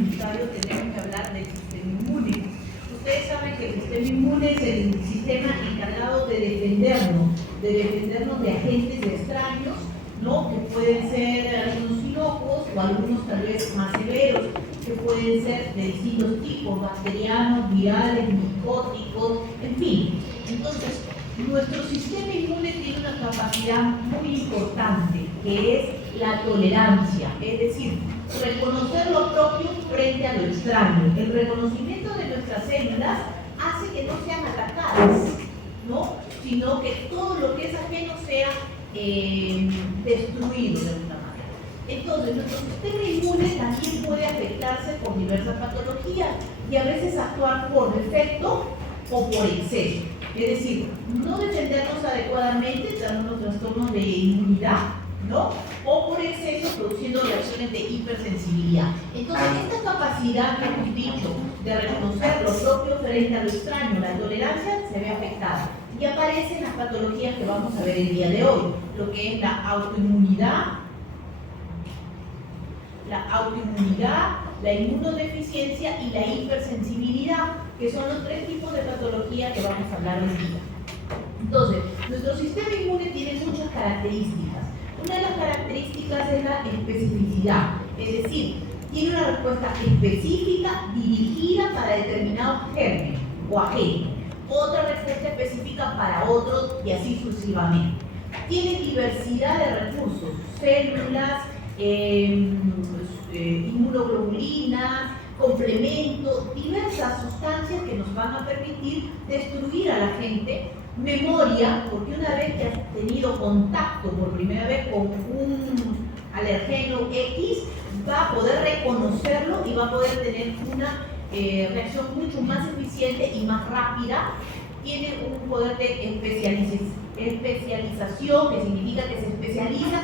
inmunitario tenemos que hablar del sistema inmune. Ustedes saben que el sistema inmune es el sistema encargado de defendernos de agentes extraños, ¿no? Que pueden ser algunos inocuos o algunos tal vez más severos, que pueden ser de distintos tipos, bacterianos, virales, micóticos, en fin. Entonces, nuestro sistema inmune tiene una capacidad muy importante, que es la tolerancia, es decir, reconocer lo propio frente a lo extraño. El reconocimiento de nuestras células hace que no sean atacadas, ¿no? Sino que todo lo que es ajeno sea destruido de alguna manera. Entonces, nuestro sistema inmune también puede afectarse por diversas patologías y a veces actuar por defecto o por exceso. Es decir, no defendernos adecuadamente, dando unos trastornos de inmunidad, ¿no? O por exceso, produciendo reacciones de hipersensibilidad. Entonces, esta capacidad que hemos dicho de reconocer lo propio frente a lo extraño, la tolerancia, se ve afectada. Y aparecen las patologías que vamos a ver el día de hoy, lo que es la autoinmunidad, la inmunodeficiencia y la hipersensibilidad, que son los tres tipos de patología que vamos a hablar hoy día. Entonces, nuestro sistema inmune tiene muchas características. Una de las características es la especificidad, es decir, tiene una respuesta específica dirigida para determinados germen o agentes, otra respuesta específica para otros y así sucesivamente. Tiene diversidad de recursos, células, inmunoglobulinas, complementos, diversas sustancias que nos van a permitir destruir al agente. Memoria, porque una vez que has tenido contacto por primera vez con un alergeno X, va a poder reconocerlo y va a poder tener una reacción mucho más eficiente y más rápida. Tiene un poder de especialización, que significa que se especializa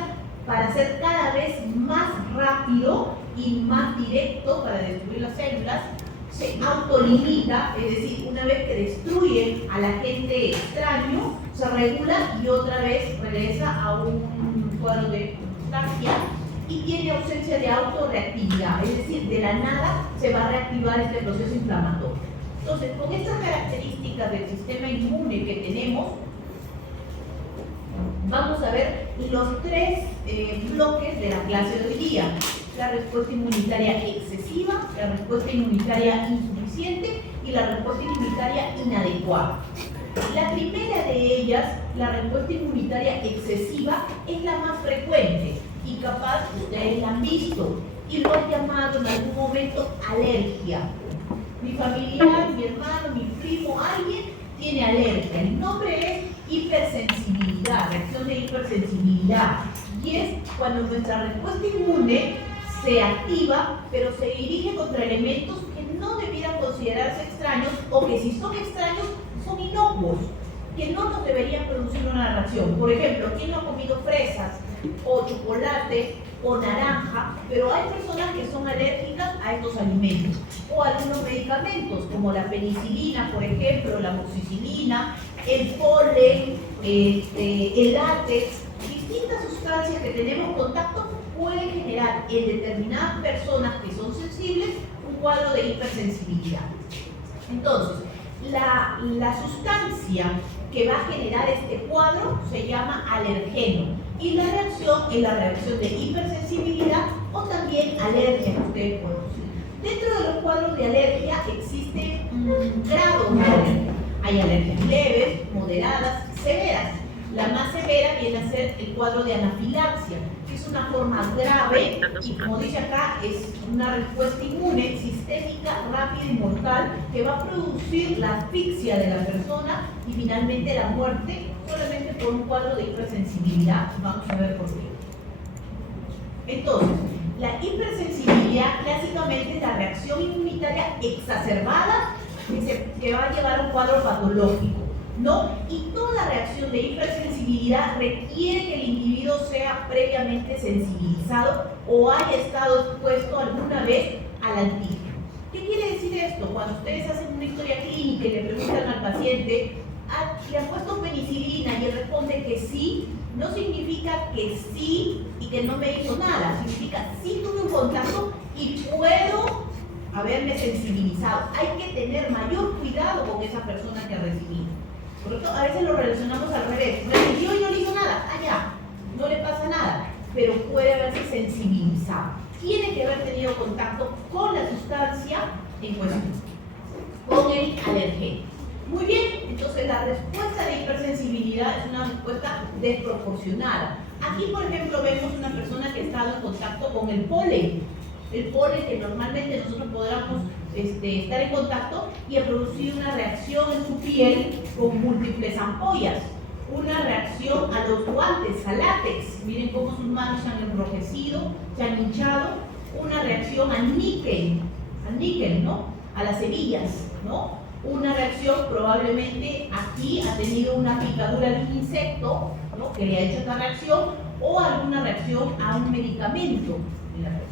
para ser cada vez más rápido y más directo para destruir las células. Se autolimita, es decir, una vez que destruye al agente extraño, se regula y otra vez regresa a un cuadro de homeostasia, y tiene ausencia de autorreactividad, es decir, de la nada se va a reactivar este proceso inflamatorio. Entonces, con estas características del sistema inmune que tenemos, vamos a ver los tres bloques de la clase de hoy día: la respuesta inmunitaria excesiva, la respuesta inmunitaria insuficiente y la respuesta inmunitaria inadecuada. La primera de ellas, la respuesta inmunitaria excesiva, es la más frecuente y capaz ustedes la han visto y lo han llamado en algún momento alergia. Mi familiar, mi hermano, mi primo, alguien tiene alergia. El nombre es hipersensibilidad, reacción de hipersensibilidad, y es cuando nuestra respuesta inmune se activa, pero se dirige contra elementos que no debieran considerarse extraños, o que si son extraños son inocuos, que no nos deberían producir una reacción. Por ejemplo, ¿quién no ha comido fresas o chocolate o naranja? Pero hay personas que son alérgicas a estos alimentos, o a algunos medicamentos como la penicilina, por ejemplo, la amoxicilina, el polen, el látex. Distintas sustancias que tenemos contacto pueden generar en determinadas personas que son sensibles un cuadro de hipersensibilidad. Entonces, la sustancia que va a generar este cuadro se llama alergeno, y la reacción es la reacción de hipersensibilidad o también alergia, que ustedes pueden decir. Dentro de los cuadros de alergia existen grados de alergia. Hay alergias leves, moderadas y severas. La más severa viene a ser el cuadro de anafilaxia, que es una forma grave y, como dice acá, es una respuesta inmune sistémica, rápida y mortal, que va a producir la asfixia de la persona y finalmente la muerte, solamente por un cuadro de hipersensibilidad. Vamos a ver por qué. Entonces, la hipersensibilidad clásicamente es la reacción inmunitaria exacerbada que va a llevar a un cuadro patológico, ¿no? Y toda reacción de hipersensibilidad requiere que el individuo sea previamente sensibilizado o haya estado expuesto alguna vez al antígeno. ¿Qué quiere decir esto? Cuando ustedes hacen una historia clínica y le preguntan al paciente, ¿le han puesto penicilina? Y él responde que sí, no significa que sí y que no me hizo nada, significa sí tuve un contacto y puedo haberme sensibilizado. Hay que tener mayor cuidado con esa persona que ha recibido. Por eso a veces lo relacionamos al revés. Me recibió y no le hizo nada. Ya, no le pasa nada. Pero puede haberse sensibilizado. Tiene que haber tenido contacto con la sustancia en cuestión, con el alergeno. Muy bien, entonces la respuesta de hipersensibilidad es una respuesta desproporcionada. Aquí, por ejemplo, vemos una persona que ha estado en contacto con el polen que normalmente nosotros podamos estar en contacto y ha producido una reacción en su piel con múltiples ampollas, una reacción a los guantes, al látex, miren cómo sus manos se han enrojecido, se han hinchado, una reacción al níquel, ¿no? A las hebillas, ¿no? Una reacción probablemente aquí ha tenido una picadura de un insecto, ¿no? Que le ha hecho esta reacción, o alguna reacción a un medicamento en la persona.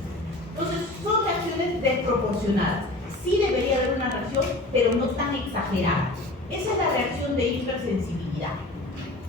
Entonces, son reacciones desproporcionadas. Sí debería haber una reacción, pero no tan exagerada. Esa es la reacción de hipersensibilidad.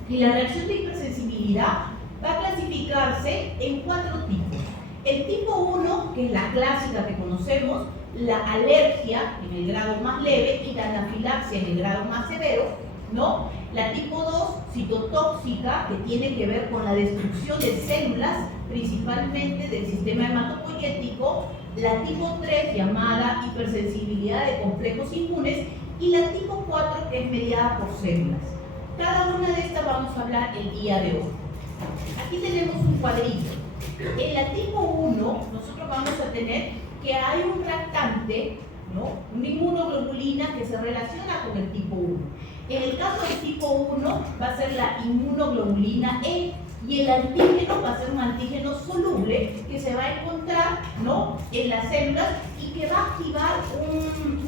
Y la reacción de hipersensibilidad va a clasificarse en 4 tipos. El tipo 1, que es la clásica que conocemos, la alergia en el grado más leve y la anafilaxia en el grado más severo, ¿no? La tipo 2, citotóxica, que tiene que ver con la destrucción de células, principalmente del sistema hematopoyético. La tipo 3, llamada hipersensibilidad de complejos inmunes. Y la tipo 4, que es mediada por células. Cada una de estas vamos a hablar el día de hoy. Aquí tenemos un cuadrito. En la tipo 1, nosotros vamos a tener que hay un reactante, ¿no? Una inmunoglobulina que se relaciona con el tipo 1. En el caso del tipo 1 va a ser la inmunoglobulina E y el antígeno va a ser un antígeno soluble que se va a encontrar, ¿no? En las células y que va a activar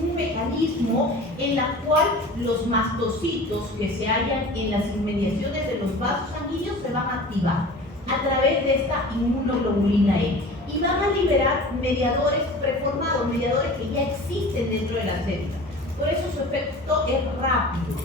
un mecanismo en la cual los mastocitos que se hallan en las inmediaciones de los vasos sanguíneos se van a activar a través de esta inmunoglobulina E y van a liberar mediadores preformados, mediadores que ya existen dentro de la célula. Por eso su efecto es rápido.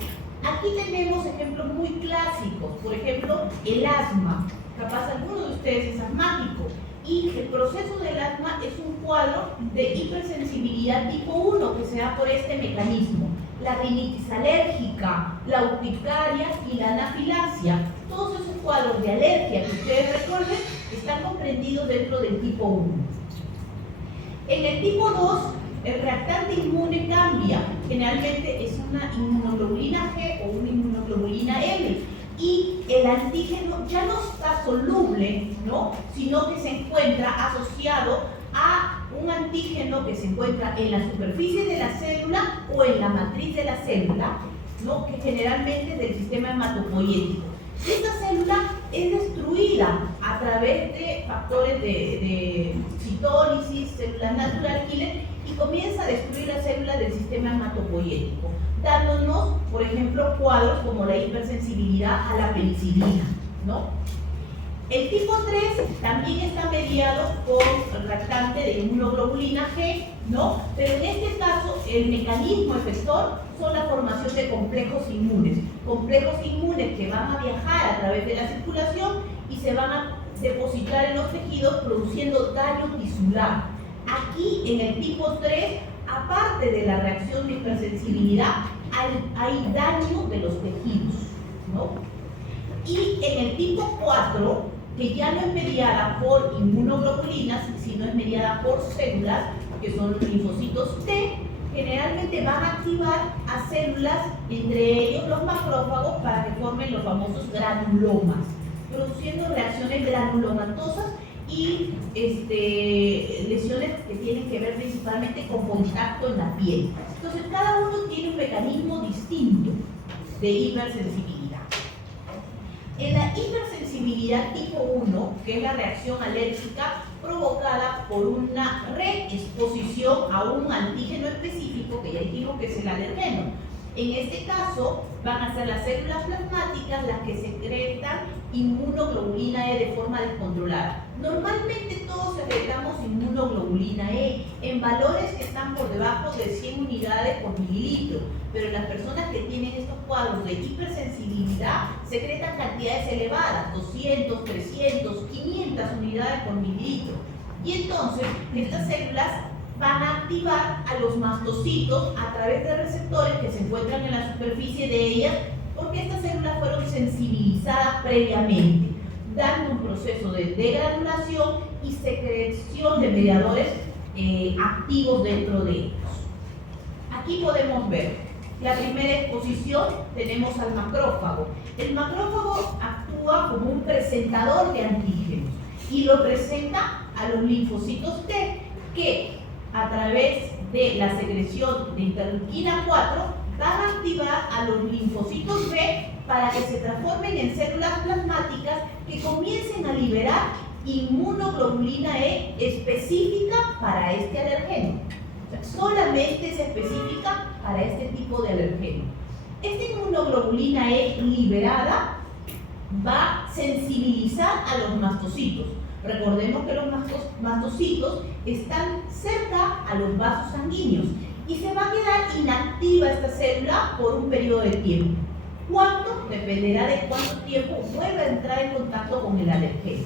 Aquí tenemos ejemplos muy clásicos, por ejemplo, el asma. Capaz alguno de ustedes es asmático y el proceso del asma es un cuadro de hipersensibilidad tipo 1 que se da por este mecanismo. La rinitis alérgica, la urticaria y la anafilaxia. Todos esos cuadros de alergia que ustedes recuerden están comprendidos dentro del tipo 1. En el tipo 2, el reactante inmune cambia. Generalmente es una inmunoglobulina G o una inmunoglobulina M. Y el antígeno ya no está soluble, ¿no? Sino que se encuentra asociado a un antígeno que se encuentra en la superficie de la célula o en la matriz de la célula, ¿no? Que generalmente es del sistema hematopoyético. Esta célula es destruida a través de factores de citólisis, células natural killer, y comienza a destruir las células del sistema hematopoyético, dándonos, por ejemplo, cuadros como la hipersensibilidad a la penicilina, ¿no? El tipo 3 también está mediado por el reactante de inmunoglobulina G, ¿no? Pero en este caso, el mecanismo efector son la formación de complejos inmunes que van a viajar a través de la circulación y se van a depositar en los tejidos produciendo daño tisular. Aquí, en el tipo 3, aparte de la reacción de hipersensibilidad, hay daño de los tejidos, ¿no? Y en el tipo 4, que ya no es mediada por inmunoglobulinas, sino es mediada por células, que son linfocitos T, generalmente van a activar a células, entre ellos los macrófagos, para que formen los famosos granulomas, produciendo reacciones granulomatosas y lesiones que tienen que ver principalmente con contacto en la piel. Entonces, cada uno tiene un mecanismo distinto de hipersensibilidad. En la hipersensibilidad tipo 1, que es la reacción alérgica provocada por una reexposición a un antígeno específico, que ya dijimos que es el alergeno. En este caso, van a ser las células plasmáticas las que secretan inmunoglobulina E de forma descontrolada. Normalmente todos secretamos inmunoglobulina E en valores que están por debajo de 100 unidades por mililitro, pero las personas que tienen estos cuadros de hipersensibilidad secretan cantidades elevadas, 200, 300, 500 unidades por mililitro. Y entonces estas células van a activar a los mastocitos a través de receptores que se encuentran en la superficie de ellas, porque estas células fueron sensibilizadas previamente, dando un proceso de degranulación y secreción de mediadores activos dentro de ellos. Aquí podemos ver la primera exposición. Tenemos al macrófago. El macrófago actúa como un presentador de antígenos y lo presenta a los linfocitos T, que a través de la secreción de interleuquina 4 van a activar a los linfocitos B para que se transformen en células plasmáticas que comiencen a liberar inmunoglobulina E específica para este alergeno. O sea, solamente es específica para este tipo de alergeno. Esta inmunoglobulina E liberada va a sensibilizar a los mastocitos. Recordemos que los mastocitos están cerca a los vasos sanguíneos y se va a quedar inactiva esta célula por un periodo de tiempo. ¿Cuánto? Dependerá de cuánto tiempo vuelva a entrar en contacto con el alergeno.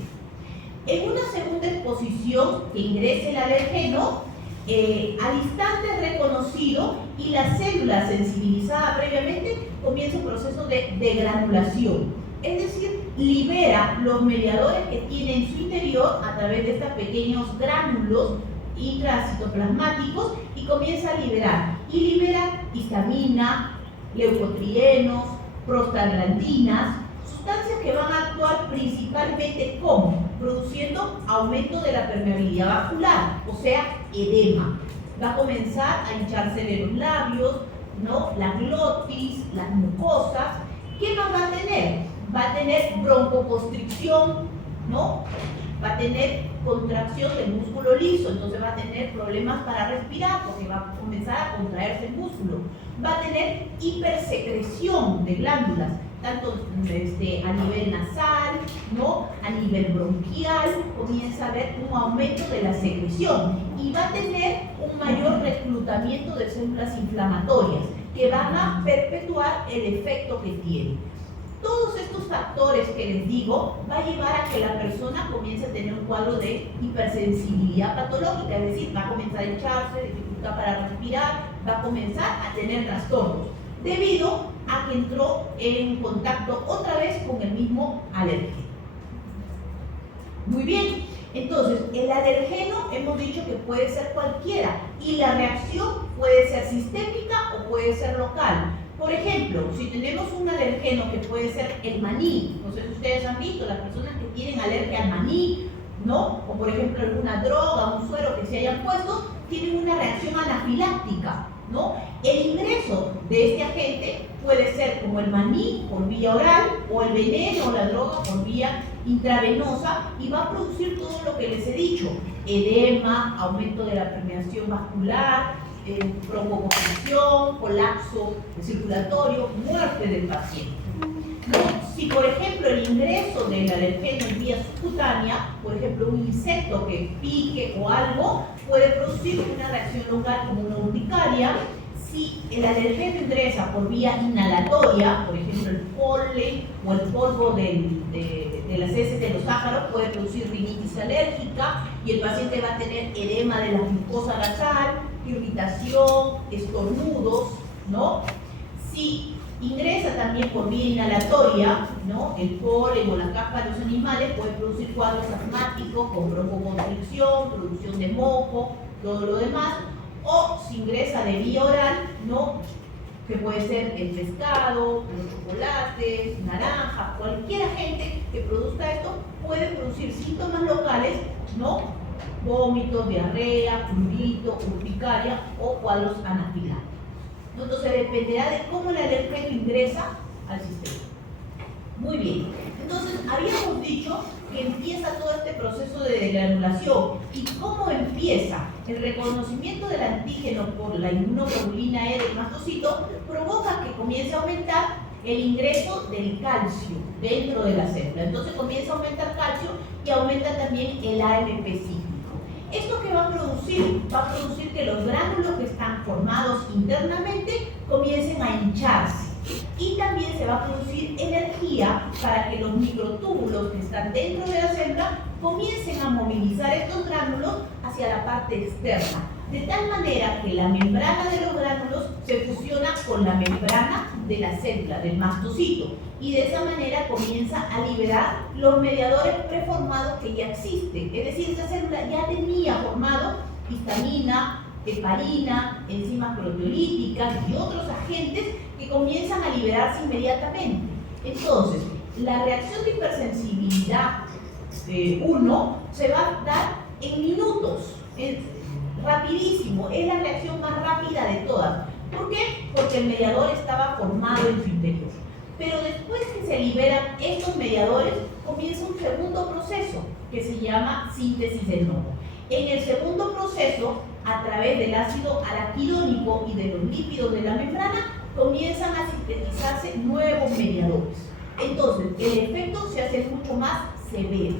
En una segunda exposición que ingrese el alergeno, al instante es reconocido y la célula sensibilizada previamente comienza un proceso de degranulación, es decir, libera los mediadores que tiene en su interior a través de estos pequeños gránulos intracitoplasmáticos y comienza a liberar. Y libera histamina, leucotrienos, prostaglandinas, sustancias que van a actuar principalmente como produciendo aumento de la permeabilidad vascular, o sea, edema. Va a comenzar a hincharse de los labios, ¿no? La glotis, las mucosas. ¿Qué más va a tener? Va a tener broncoconstricción, ¿no? Va a tener contracción del músculo liso, entonces va a tener problemas para respirar porque va a comenzar a contraerse el músculo. Va a tener hipersecreción de glándulas, tanto a nivel nasal, ¿no? A nivel bronquial, comienza a haber un aumento de la secreción y va a tener un mayor reclutamiento de células inflamatorias que van a perpetuar el efecto que tiene. Todos estos factores que les digo va a llevar a que la persona comience a tener un cuadro de hipersensibilidad patológica, es decir, va a comenzar a hincharse, dificultad para respirar, va a comenzar a tener trastornos, debido a que entró en contacto otra vez con el mismo alergeno. Muy bien, entonces el alergeno hemos dicho que puede ser cualquiera y la reacción puede ser sistémica o puede ser local. Por ejemplo, si tenemos un alergeno que puede ser el maní, no sé si ustedes han visto, las personas que tienen alergia al maní, ¿no? O por ejemplo alguna droga, un suero que se hayan puesto, tienen una reacción anafiláctica, ¿no? El ingreso de este agente puede ser como el maní por vía oral o el veneno o la droga por vía intravenosa y va a producir todo lo que les he dicho: edema, aumento de la permeación vascular, broncoconstricción, colapso circulatorio, muerte del paciente. ¿No? Si por ejemplo el ingreso del alergeno en vía subcutánea, por ejemplo un insecto que pique o algo, puede producir una reacción local como una urticaria. Si el alergeno ingresa por vía inhalatoria, por ejemplo el polen o el polvo de las heces de los ácaros, puede producir rinitis alérgica y el paciente va a tener edema de la mucosa nasal, irritación, estornudos, ¿no? Si ingresa también por vía inhalatoria, ¿no? El polen o la caspa de los animales puede producir cuadros asmáticos con broncoconstricción, producción de moco, todo lo demás. O si ingresa de vía oral, ¿no? Que puede ser el pescado, los chocolates, naranjas, cualquier agente que produzca esto puede producir síntomas locales, ¿no? Vómitos, diarrea, prurito, urticaria o cuadros anafilácticos. Entonces dependerá de cómo el alergeno ingresa al sistema. Muy bien, entonces habíamos dicho que empieza todo este proceso de degranulación. ¿Y cómo empieza? El reconocimiento del antígeno por la inmunoglobulina E del mastocito provoca que comience a aumentar el ingreso del calcio dentro de la célula. Entonces comienza a aumentar calcio y aumenta también el AMP cíclico. ¿Esto qué va a producir? Va a producir que los gránulos que están formados internamente comiencen a hincharse. Y también se va a producir energía para que los microtúbulos que están dentro de la célula comiencen a movilizar estos gránulos hacia la parte externa, de tal manera manera que la membrana de los gránulos se fusiona con la membrana de la célula, del mastocito, y de esa manera comienza a liberar los mediadores preformados que ya existen. Es decir, esa célula ya tenía formado histamina, heparina, enzimas proteolíticas y otros agentes que comienzan a liberarse inmediatamente. Entonces, la reacción de hipersensibilidad 1 se va a dar en minutos, rapidísimo, es la reacción más rápida de todas. ¿Por qué? Porque el mediador estaba formado en su interior. Pero después que se liberan estos mediadores, comienza un segundo proceso que se llama síntesis de nuevo. En el segundo proceso, a través del ácido araquidónico y de los lípidos de la membrana, comienzan a sintetizarse nuevos mediadores. Entonces, el efecto se hace mucho más severo.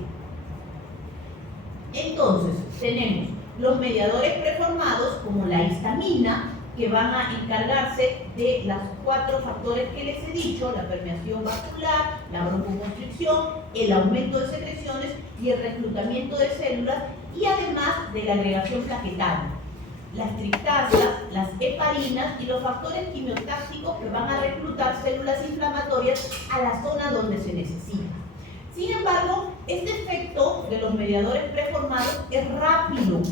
Entonces, tenemos los mediadores preformados, como la histamina, que van a encargarse de los 4 factores que les he dicho: la permeación vascular, la broncoconstricción, el aumento de secreciones y el reclutamiento de células, y además de la agregación plaquetaria, las triptasas, las heparinas y los factores quimiotácticos que van a reclutar células inflamatorias a la zona donde se necesita. Sin embargo, este efecto de los mediadores preformados es rápido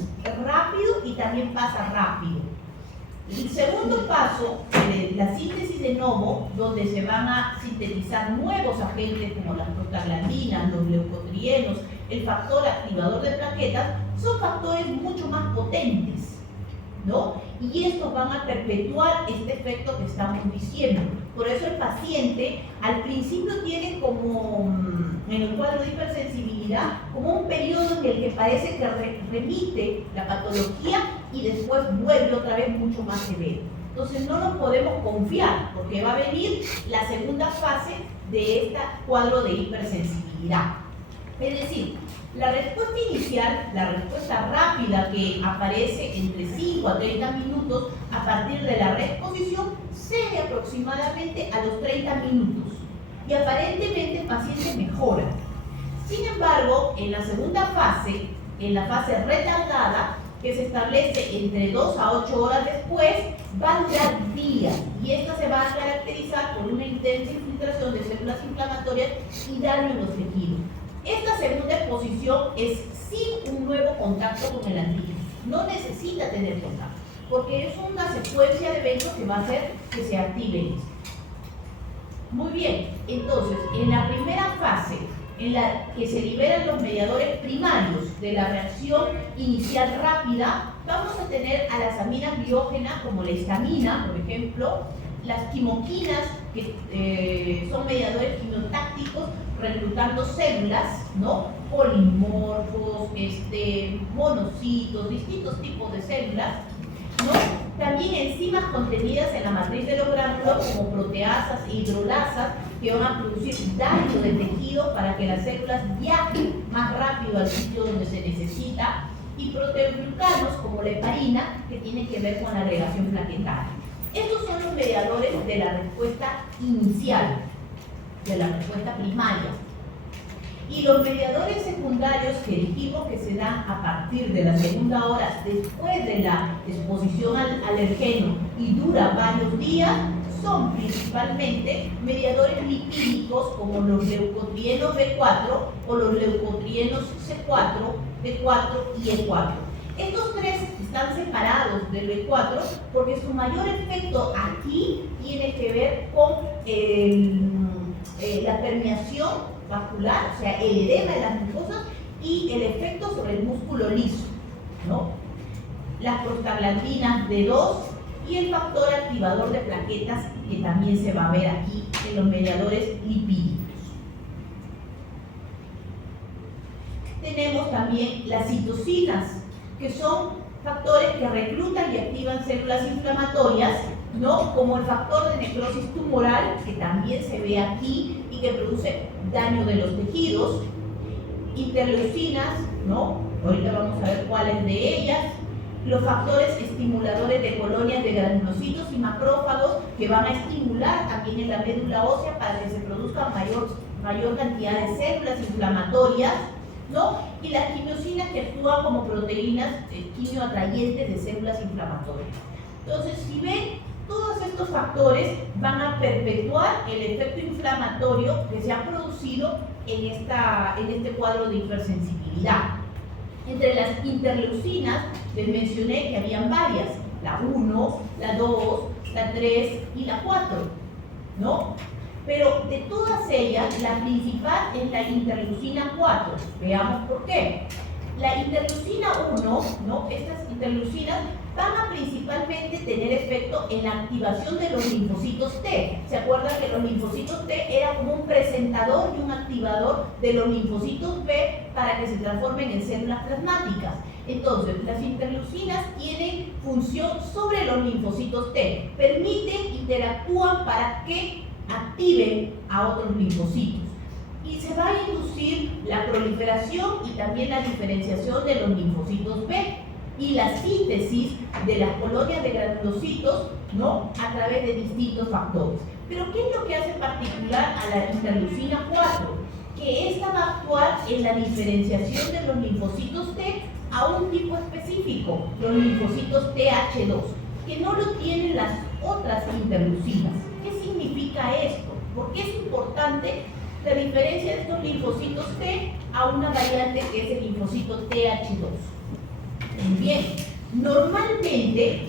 y también pasa rápido. El segundo paso de la síntesis de novo, donde se van a sintetizar nuevos agentes como las prostaglandinas, los leucotrienos, el factor activador de plaquetas, son factores mucho más potentes, ¿no? Y estos van a perpetuar este efecto que estamos diciendo. Por eso el paciente al principio tiene como, en el cuadro de hipersensibilidad, como un periodo en el que parece que remite la patología y después vuelve otra vez mucho más severo. Entonces no nos podemos confiar, porque va a venir la segunda fase de este cuadro de hipersensibilidad. Es decir, la respuesta inicial, la respuesta rápida que aparece entre 5 a 30 minutos a partir de la reexposición, cede aproximadamente a los 30 minutos y aparentemente el paciente mejora. Sin embargo, en la segunda fase, en la fase retardada, que se establece entre 2 a 8 horas después, va a durar días, y esta se va a caracterizar por una intensa infiltración de células inflamatorias y daño en los tejidos. Esta segunda exposición es sin un nuevo contacto con el antígeno. No necesita tener contacto, porque es una secuencia de eventos que va a hacer que se active esto. Muy bien, entonces, en la primera fase, en la que se liberan los mediadores primarios de la reacción inicial rápida, vamos a tener a las aminas biógenas como la histamina, por ejemplo, las quimoquinas, que son mediadores quimiotácticos reclutando células, ¿no? Polimorfos, monocitos, distintos tipos de células, ¿no? También enzimas contenidas en la matriz de los gránulos como proteasas e hidrolasas, que van a producir daño del tejido para que las células viajen más rápido al sitio donde se necesita, y proteoglucanos como la heparina, que tienen que ver con la agregación plaquetaria. Estos son los mediadores de la respuesta inicial, de la respuesta primaria. Y los mediadores secundarios que dijimos que se dan a partir de la segunda hora después de la exposición al alergeno y dura varios días, son principalmente mediadores lipídicos como los leucotrienos B4 o los leucotrienos C4, B4 y E4. Estos tres están separados del B4 porque su mayor efecto aquí tiene que ver con la permeación vascular, o sea, el edema de las mucosas y el efecto sobre el músculo liso, ¿no? Las prostaglandinas D2 y el factor activador de plaquetas, que también se va a ver aquí en los mediadores lipídicos. Tenemos también las citocinas, que son factores que reclutan y activan células inflamatorias, ¿no? Como el factor de necrosis tumoral, que también se ve aquí y que produce daño de los tejidos. Interleucinas, ¿no? Ahorita vamos a ver cuáles de ellas. Los factores estimuladores de colonias de granulocitos y macrófagos, que van a estimular también en la médula ósea para que se produzca mayor cantidad de células inflamatorias, ¿no? Y las quimiosinas que actúan como proteínas quimioatrayentes de células inflamatorias. Entonces, si ven, todos estos factores van a perpetuar el efecto inflamatorio que se ha producido en este cuadro de hipersensibilidad. Entre las interleucinas, les mencioné que habían varias, la 1, la 2, la 3 y la 4, ¿no? Pero de todas ellas, la principal es la interleucina 4. Veamos por qué. La interleucina 1, ¿no? Estas interleucinas van a principalmente tener efecto en la activación de los linfocitos T. ¿Se acuerdan que los linfocitos T eran como un presentador y un activador de los linfocitos B para que se transformen en células plasmáticas? Entonces, las interleucinas tienen función sobre los linfocitos T, permiten, interactúan para que activen a otros linfocitos. Y se va a inducir la proliferación y también la diferenciación de los linfocitos B y la síntesis de las colonias de granulocitos, ¿no? A través de distintos factores. Pero ¿qué es lo que hace particular a la interleucina 4? Que esta va a actuar en la diferenciación de los linfocitos T a un tipo específico, los linfocitos TH2, que no lo tienen las otras interleucinas. ¿Qué significa esto? ¿Por qué es importante la diferencia de estos linfocitos T a una variante que es el linfocito TH2? Bien, normalmente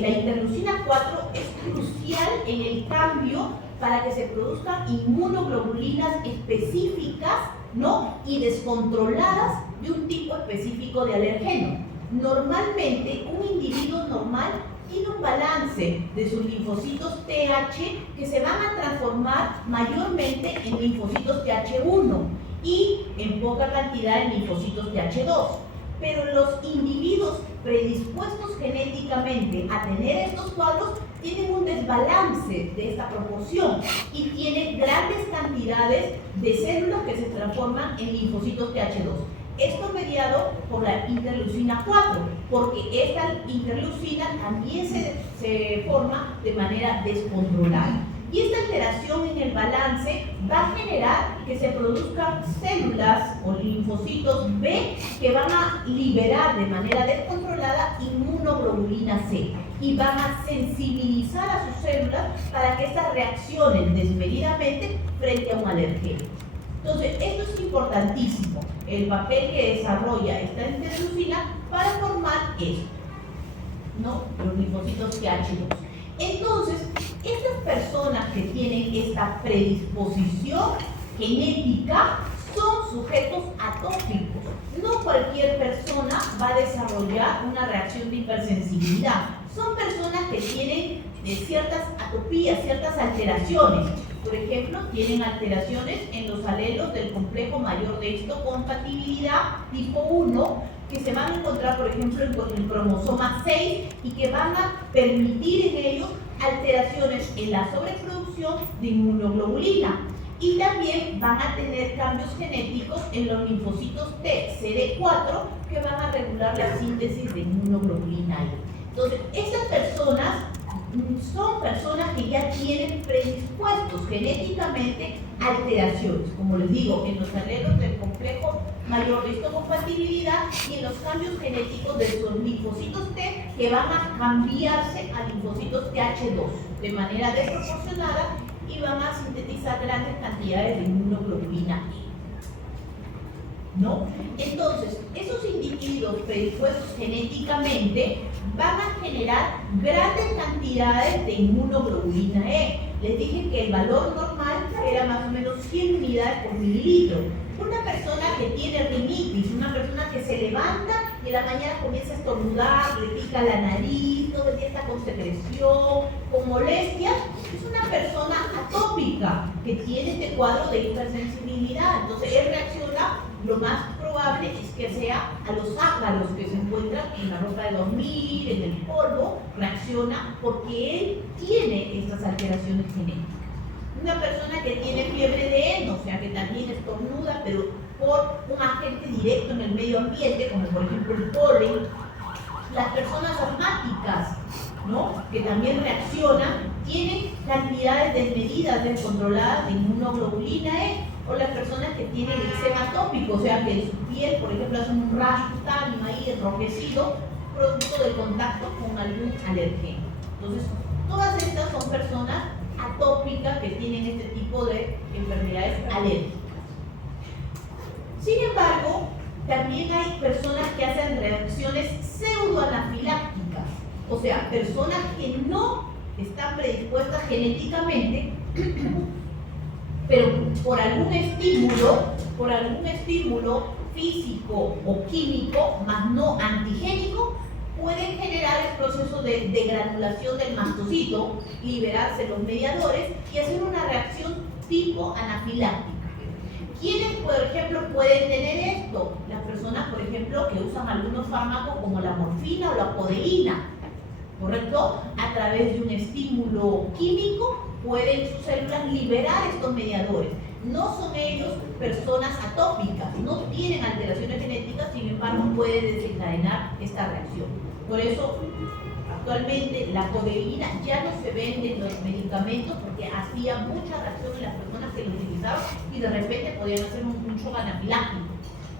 la interleucina 4 es crucial en el cambio para que se produzcan inmunoglobulinas específicas, ¿no? Y descontroladas de un tipo específico de alergeno. Normalmente, un individuo normal tiene un balance de sus linfocitos TH que se van a transformar mayormente en linfocitos TH1 y en poca cantidad en linfocitos TH2. Pero los individuos predispuestos genéticamente a tener estos cuadros tienen un desbalance de esta proporción y tienen grandes cantidades de células que se transforman en linfocitos TH2. Esto mediado por la interleucina 4, porque esta interleucina también se forma de manera descontrolada. Y esta alteración en el balance va a generar que se produzcan células o linfocitos B que van a liberar de manera descontrolada inmunoglobulina C y van a sensibilizar a sus células para que estas reaccionen desmedidamente frente a un alergeno. Entonces, esto es importantísimo, el papel que desarrolla esta interleucina para formar esto, ¿no? Los linfocitos TH2. Entonces, estas personas que tienen esta predisposición genética son sujetos atópicos. No cualquier persona va a desarrollar una reacción de hipersensibilidad. Son personas que tienen ciertas atopías, ciertas alteraciones. Por ejemplo, tienen alteraciones en los alelos del complejo mayor de histocompatibilidad tipo 1, que se van a encontrar, por ejemplo, en el cromosoma 6 y que van a permitir en ellos alteraciones en la sobreproducción de inmunoglobulina. Y también van a tener cambios genéticos en los linfocitos T, CD4, que van a regular la síntesis de inmunoglobulina E. Entonces, estas personas son personas que ya tienen predispuestos genéticamente alteraciones, como les digo, en los alelos del complejo mayor de histocompatibilidad y en los cambios genéticos de sus linfocitos T que van a cambiarse a linfocitos TH2 de manera desproporcionada y van a sintetizar grandes cantidades de inmunoglobulina E, ¿no? Entonces, esos individuos predispuestos genéticamente van a generar grandes cantidades de inmunoglobulina E. Les dije que el valor normal era más o menos 100 unidades por mililitro. Una persona que tiene rinitis, una persona que se levanta y en la mañana comienza a estornudar, le pica la nariz, todo el día está con secreción, con molestias, es una persona atópica que tiene este cuadro de hipersensibilidad. Entonces él reacciona, lo más probable es que sea a los ácaros que se encuentran en la ropa de dormir, en el polvo, reacciona porque él tiene estas alteraciones genéticas. Una persona que tiene fiebre de heno, o sea que también estornuda, pero por un agente directo en el medio ambiente, como por ejemplo el polen. Las personas asmáticas, ¿no? Que también reaccionan, tienen cantidades desmedidas, descontroladas de inmunoglobulina E O las personas que tienen eczema atópico, o sea, que su piel, por ejemplo, hace un rash cutáneo ahí enrojecido, producto del contacto con algún alergeno. Entonces, todas estas son personas atópicas que tienen este tipo de enfermedades alérgicas. Sin embargo, también hay personas que hacen reacciones pseudoanafilácticas, o sea, personas que no están predispuestas genéticamente, pero por algún estímulo físico o químico, más no antigénico, pueden generar el proceso de granulación del mastocito, liberarse los mediadores y hacer una reacción tipo anafiláctica. ¿Quiénes, por ejemplo, pueden tener esto? Las personas, por ejemplo, que usan algunos fármacos como la morfina o la codeína, ¿correcto? A través de un estímulo químico pueden sus células liberar estos mediadores. No son ellos personas atópicas, no tienen alteraciones genéticas, sin embargo pueden desencadenar esta reacción. Por eso, actualmente la codeína ya no se vende en los medicamentos porque hacía mucha reacción en las personas que lo utilizaban y de repente podían hacer un shock anafiláctico,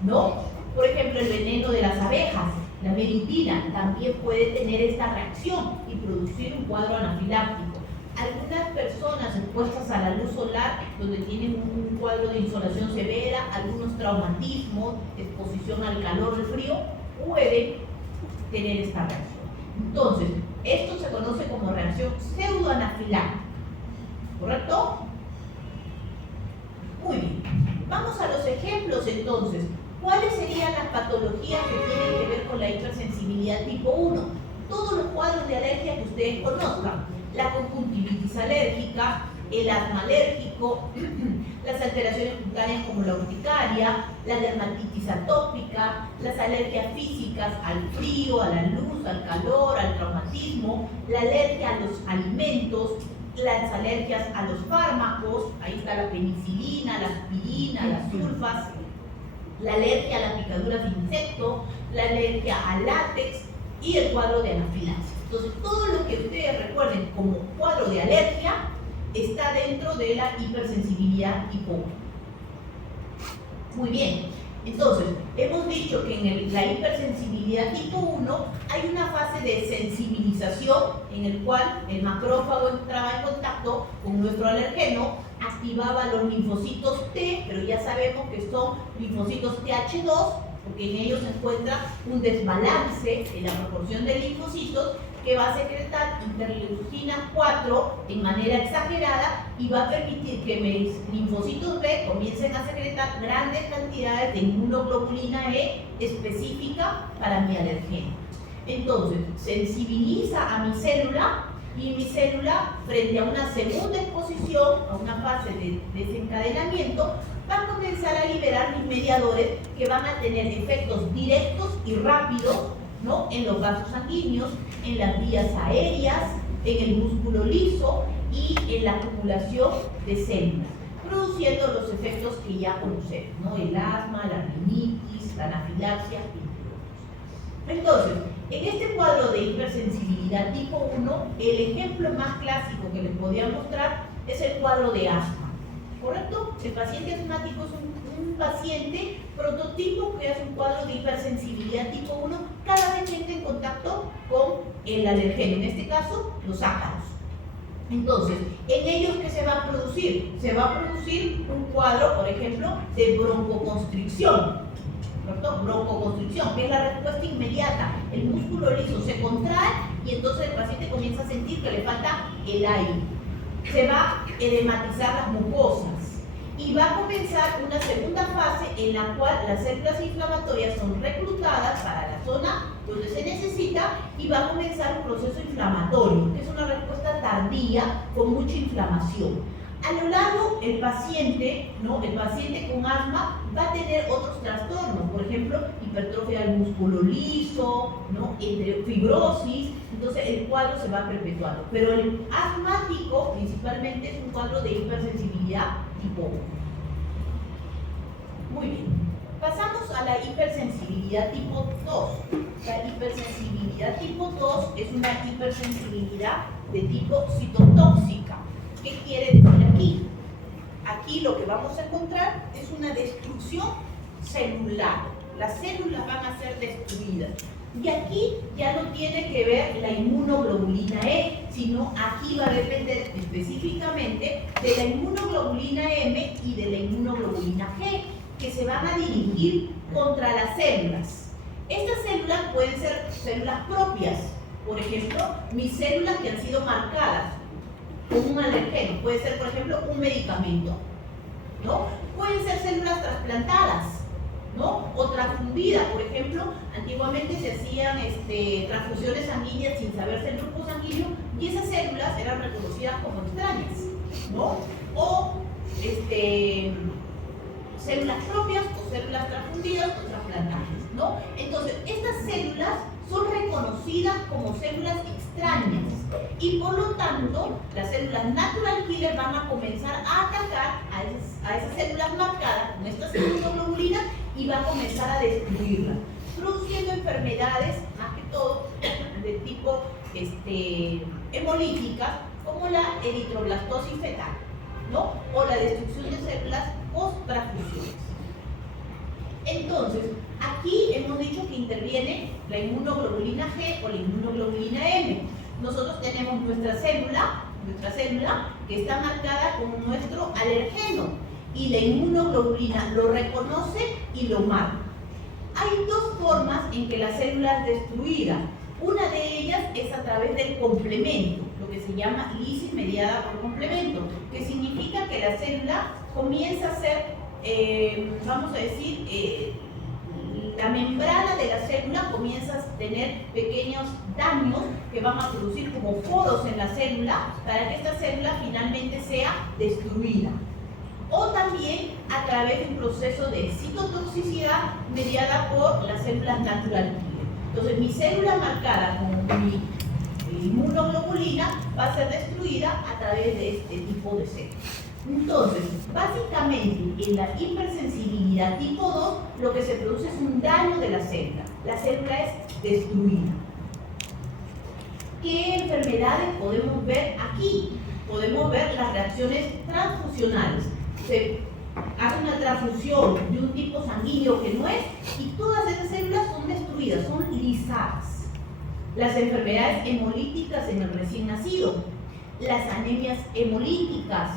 ¿no? Por ejemplo, el veneno de las abejas, la meritina, también puede tener esta reacción y producir un cuadro anafiláctico. Algunas personas expuestas a la luz solar, donde tienen un cuadro de insolación severa, algunos traumatismos, exposición al calor, al frío, pueden tener esta reacción. Entonces, esto se conoce como reacción pseudoanafiláctica, ¿correcto? Muy bien. Vamos a los ejemplos entonces. ¿Cuáles serían las patologías que tienen que ver con la hipersensibilidad tipo 1? Todos los cuadros de alergia que ustedes conozcan. La conjuntivitis alérgica, el asma alérgico, las alteraciones cutáneas como la urticaria, la dermatitis atópica, las alergias físicas al frío, a la luz, al calor, al traumatismo, la alergia a los alimentos, las alergias a los fármacos, ahí está la penicilina, la aspirina, las sulfas, la alergia a las picaduras de insecto, la alergia al látex y el cuadro de anafilaxia. Entonces, todo lo que ustedes recuerden como cuadro de alergia está dentro de la hipersensibilidad tipo 1. Muy bien, entonces, hemos dicho que en la hipersensibilidad tipo 1 hay una fase de sensibilización en el cual el macrófago entraba en contacto con nuestro alergeno, activaba los linfocitos T, pero ya sabemos que son linfocitos TH2, porque en ellos se encuentra un desbalance en la proporción de linfocitos que va a secretar interleucina 4 en manera exagerada y va a permitir que mis linfocitos B comiencen a secretar grandes cantidades de inmunoglobulina E específica para mi alergeno. Entonces, sensibiliza a mi célula y mi célula, frente a una segunda exposición, a una fase de desencadenamiento, va a comenzar a liberar mis mediadores que van a tener efectos directos y rápidos, ¿no? En los vasos sanguíneos, en las vías aéreas, en el músculo liso y en la acumulación de células, produciendo los efectos que ya conocemos, ¿no? El asma, la rinitis, la anafilaxia, entre otros. Entonces, en este cuadro de hipersensibilidad tipo 1, el ejemplo más clásico que les podía mostrar es el cuadro de asma, ¿correcto? El paciente asmático es un paciente prototipo que hace un cuadro de hipersensibilidad tipo 1 cada vez que entra en contacto con el alergeno, en este caso los ácaros. Entonces, en ellos, ¿qué se va a producir? Se va a producir un cuadro, por ejemplo, de broncoconstricción, ¿correcto? Broncoconstricción, que es la respuesta inmediata. El músculo liso se contrae y entonces el paciente comienza a sentir que le falta el aire. Se va a edematizar las mucosas y va a comenzar una segunda fase en la cual las células inflamatorias son reclutadas para la zona donde se necesita y va a comenzar un proceso inflamatorio, que es una respuesta tardía con mucha inflamación. A lo largo, el paciente, ¿no? El paciente con asma va a tener otros trastornos, por ejemplo, hipertrofia del músculo liso, ¿no? Entre fibrosis, entonces el cuadro se va perpetuando. Pero el asmático principalmente es un cuadro de hipersensibilidad tipo 1. Muy bien. Pasamos a la hipersensibilidad tipo 2. La hipersensibilidad tipo 2 es una hipersensibilidad de tipo citotóxica. ¿Qué quiere decir aquí? aquí lo que vamos a encontrar es una destrucción celular. Las células van a ser destruidas. Y aquí ya no tiene que ver la inmunoglobulina E, sino aquí va a depender específicamente de la inmunoglobulina M y de la inmunoglobulina G, que se van a dirigir contra las células. Estas células pueden ser células propias, por ejemplo, mis células que han sido marcadas con un alergeno, puede ser, por ejemplo, un medicamento, ¿no? Pueden ser células trasplantadas, ¿no? O transfundidas, por ejemplo, antiguamente se hacían transfusiones sanguíneas sin saberse el grupo sanguíneo y esas células eran reconocidas como extrañas, ¿no? O células propias o células transfundidas o trasplantadas, ¿no? Entonces, estas células son reconocidas como células extrañas y por lo tanto las células natural killer van a comenzar a atacar a esas células marcadas con estas inmunoglobulinas y va a comenzar a destruirlas, produciendo enfermedades, más que todo, de tipo hemolítica, como la eritroblastosis fetal, ¿no? O la destrucción de células post-transfusiones. Entonces, aquí hemos dicho que interviene la inmunoglobulina G o la inmunoglobulina M. Nosotros tenemos nuestra célula que está marcada con nuestro alergeno y la inmunoglobulina lo reconoce y lo marca. Hay dos formas en que la célula es destruida. Una de ellas es a través del complemento, lo que se llama lisis mediada por complemento, que significa que la célula comienza a ser, vamos a decir, la membrana de la célula comienza a tener pequeños daños que van a producir como poros en la célula para que esta célula finalmente sea destruida. O también a través de un proceso de citotoxicidad mediada por las células natural killer. Entonces, mi célula marcada con mi inmunoglobulina va a ser destruida a través de este tipo de células. Entonces, básicamente, en la hipersensibilidad tipo 2, lo que se produce es un daño de la célula. La célula es destruida. ¿Qué enfermedades podemos ver aquí? Podemos ver las reacciones transfusionales. Se hace una transfusión de un tipo sanguíneo que no es y todas esas células son destruidas, son lisadas. Las enfermedades hemolíticas en el recién nacido, las anemias hemolíticas,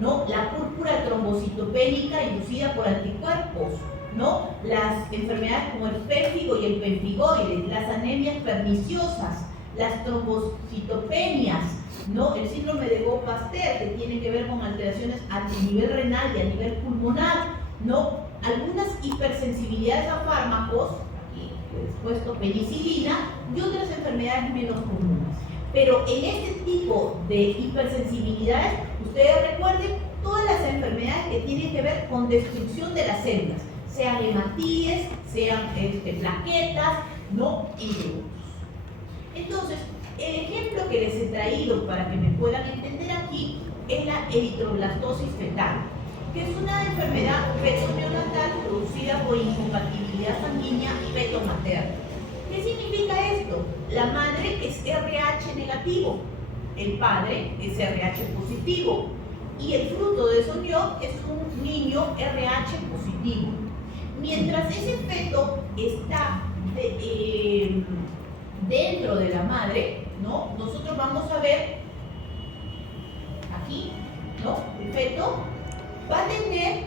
¿no? La púrpura trombocitopénica inducida por anticuerpos, ¿no? Las enfermedades como el pérfigo y el pemfigoide, las anemias perniciosas, las trombocitopenias, ¿no? El síndrome de Gaux-Pasteur, que tiene que ver con alteraciones a nivel renal y a nivel pulmonar, ¿no? Algunas hipersensibilidades a fármacos, aquí he puesto penicilina, y otras enfermedades menos comunes. Pero en este tipo de hipersensibilidades, ustedes recuerden todas las enfermedades que tienen que ver con destrucción de las células, sean hematíes, sean plaquetas, ¿no? Entre otros. Entonces, el ejemplo que les he traído para que me puedan entender aquí es la eritroblastosis fetal, que es una enfermedad feto-neonatal producida por incompatibilidad sanguínea feto-materna. ¿Qué significa esto? La madre es RH negativo, el padre es RH positivo y el fruto de esa unión es un niño RH positivo. Mientras ese feto está dentro de la madre, ¿no? Nosotros vamos a ver aquí, ¿no? El feto va a tener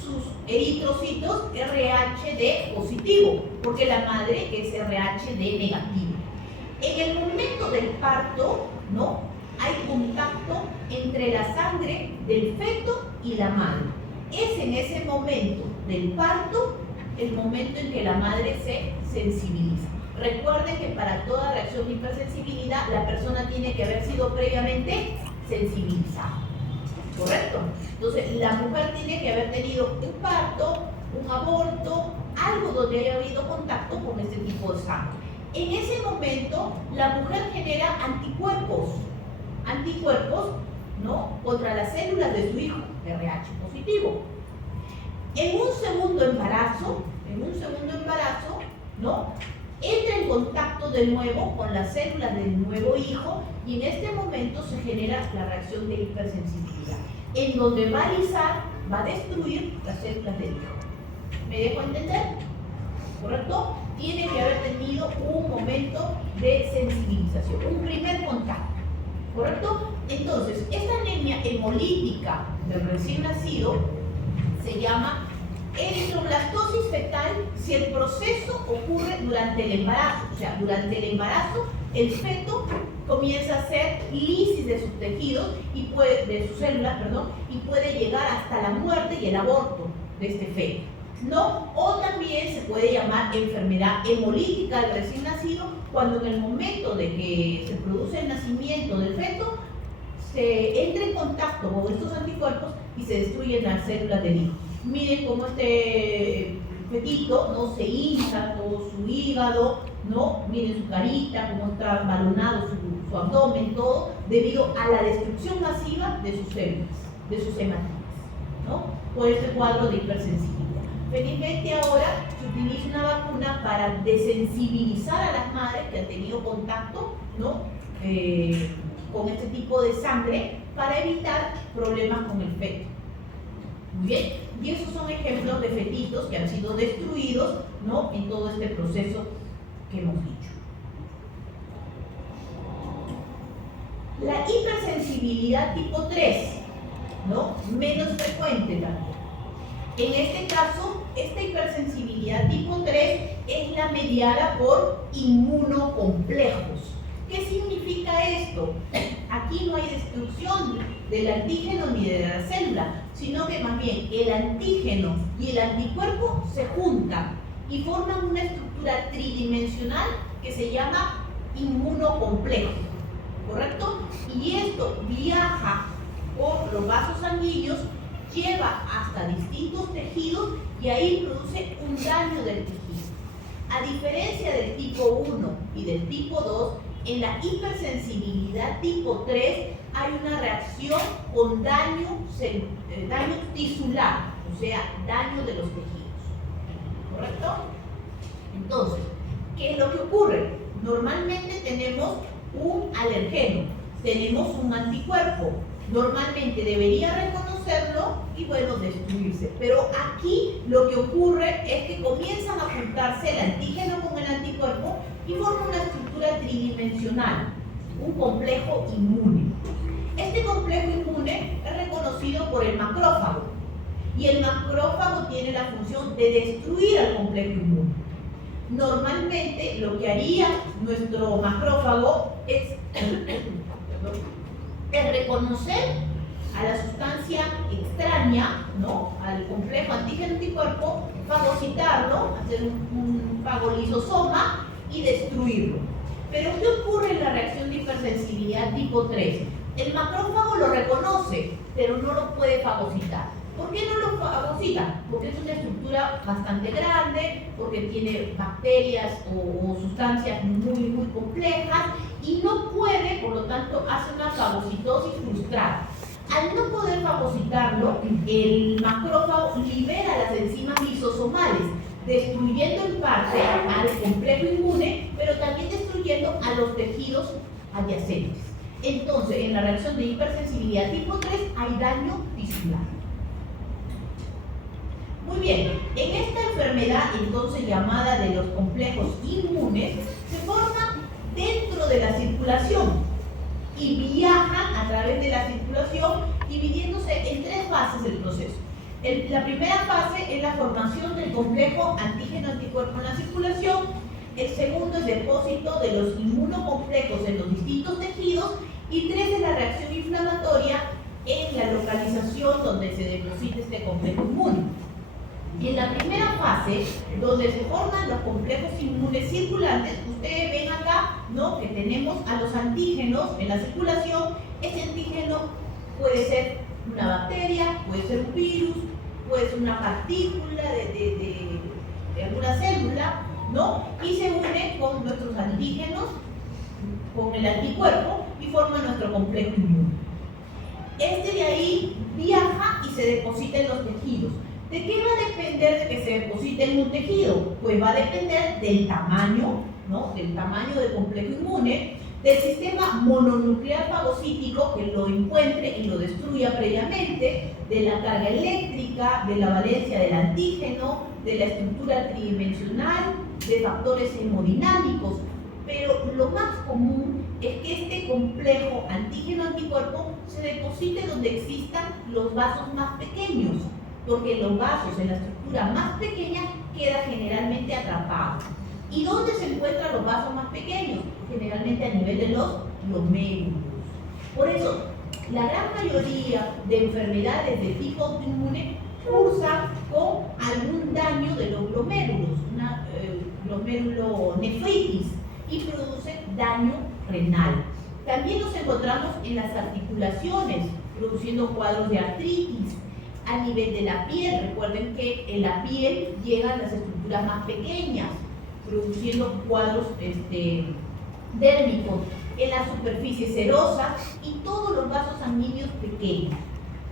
sus eritrocitos RHD positivo, porque la madre es RHD negativo. En el momento del parto, ¿no? Hay contacto entre la sangre del feto y la madre. Es en ese momento del parto el momento en que la madre se sensibiliza. Recuerden que para toda reacción de hipersensibilidad la persona tiene que haber sido previamente sensibilizada. ¿Correcto? Entonces, la mujer tiene que haber tenido un parto, un aborto, algo donde haya habido contacto con este tipo de sangre. En ese momento, la mujer genera anticuerpos, ¿no? Contra las células de su hijo, RH positivo. En un segundo embarazo, ¿no? Entra en contacto de nuevo con las células del nuevo hijo y en este momento se genera la reacción de hipersensibilidad. en donde va a alisar, va a destruir las células del hijo. ¿Me dejo entender? ¿Correcto? Tiene que haber tenido un momento de sensibilización, un primer contacto. ¿Correcto? Entonces, esta anemia hemolítica del recién nacido se llama eritroblastosis fetal si el proceso ocurre durante el embarazo. O sea, durante el embarazo, el feto comienza a hacer lisis de sus tejidos, de sus células, y puede llegar hasta la muerte y el aborto de este feto, ¿no? O también se puede llamar enfermedad hemolítica del recién nacido, cuando en el momento de que se produce el nacimiento del feto, se entra en contacto con estos anticuerpos y se destruyen las células del hijo. Miren cómo este fetito, ¿no?, se hincha todo su hígado, ¿no? Miren su carita, cómo está balonado su abdomen, todo, debido a la destrucción masiva de sus células, de sus hematinas, ¿no? Por este cuadro de hipersensibilidad. Felizmente ahora se utiliza una vacuna para desensibilizar a las madres que han tenido contacto, ¿no?, con este tipo de sangre, para evitar problemas con el feto. Muy bien, y esos son ejemplos de fetitos que han sido destruidos, ¿no?, en todo este proceso que hemos dicho. La hipersensibilidad tipo 3, ¿no?, menos frecuente también. En este caso, esta hipersensibilidad tipo 3 es la mediada por inmunocomplejos. ¿Qué significa esto? Aquí no hay destrucción del antígeno ni de la célula, sino que más bien el antígeno y el anticuerpo se juntan y forman una estructura tridimensional que se llama inmunocomplejo, ¿correcto? Y esto viaja por los vasos sanguíneos, lleva hasta distintos tejidos y ahí produce un daño del tejido. A diferencia del tipo 1 y del tipo 2, en la hipersensibilidad tipo 3 hay una reacción con daño tisular, o sea, daño de los tejidos. ¿Correcto? Entonces, ¿qué es lo que ocurre? Normalmente tenemos un alergeno, tenemos un anticuerpo. Normalmente debería reconocerlo y, bueno, destruirse. Pero aquí lo que ocurre es que comienzan a juntarse el antígeno con el anticuerpo y forma una estructura tridimensional, un complejo inmune. Este complejo inmune es reconocido por el macrófago y el macrófago tiene la función de destruir al complejo inmune. Normalmente lo que haría nuestro macrófago es reconocer a la sustancia extraña, ¿no?, al complejo antígeno-anticuerpo, fagocitarlo, hacer un fagolisosoma y destruirlo. Pero ¿qué ocurre en la reacción de hipersensibilidad tipo 3? El macrófago lo reconoce, pero no lo puede fagocitar. ¿Por qué no lo fagocita? Porque es una estructura bastante grande, porque tiene bacterias o sustancias muy complejas y no puede, por lo tanto, hace una fagocitosis frustrada. Al no poder fagocitarlo, el macrófago libera las enzimas lisosomales, destruyendo en parte al complejo inmune, pero también destruyendo a los tejidos adyacentes. Entonces, en la reacción de hipersensibilidad tipo 3 hay daño tisular. Muy bien, en esta enfermedad entonces llamada de los complejos inmunes, se forma dentro de la circulación y viajan a través de la circulación, dividiéndose en 3 fases del proceso. La primera fase es la formación del complejo antígeno-anticuerpo en la circulación. El segundo es depósito de los inmunocomplejos en los distintos tejidos. Y 3 es la reacción inflamatoria en la localización donde se deposita este complejo inmune. Y en la primera fase, donde se forman los complejos inmunes circulantes, ustedes ven acá, ¿no?, que tenemos a los antígenos en la circulación. Ese antígeno puede ser una bacteria, puede ser un virus, puede ser una partícula de alguna célula, ¿no?, y se une con nuestros antígenos, con el anticuerpo, y forma nuestro complejo inmune. Este de ahí viaja y se deposita en los tejidos. ¿De qué va a depender de que se deposite en un tejido? Pues va a depender del tamaño, ¿no?, del tamaño del complejo inmune, del sistema mononuclear fagocítico, que lo encuentre y lo destruya previamente, de la carga eléctrica, de la valencia del antígeno, de la estructura tridimensional, de factores hemodinámicos. Pero lo más común es que este complejo antígeno-anticuerpo se deposite donde existan los vasos más pequeños, porque los vasos en la estructura más pequeña quedan generalmente atrapados. ¿Y dónde se encuentran los vasos más pequeños? Generalmente a nivel de los glomérulos. Por eso, la gran mayoría de enfermedades de tipo autoinmune cursan con algún daño de los glomérulos, una glomerulonefritis, y producen daño renal. También nos encontramos en las articulaciones, produciendo cuadros de artritis. A nivel de la piel, recuerden que en la piel llegan las estructuras más pequeñas, produciendo cuadros dérmicos, en la superficie serosa y todos los vasos sanguíneos pequeños.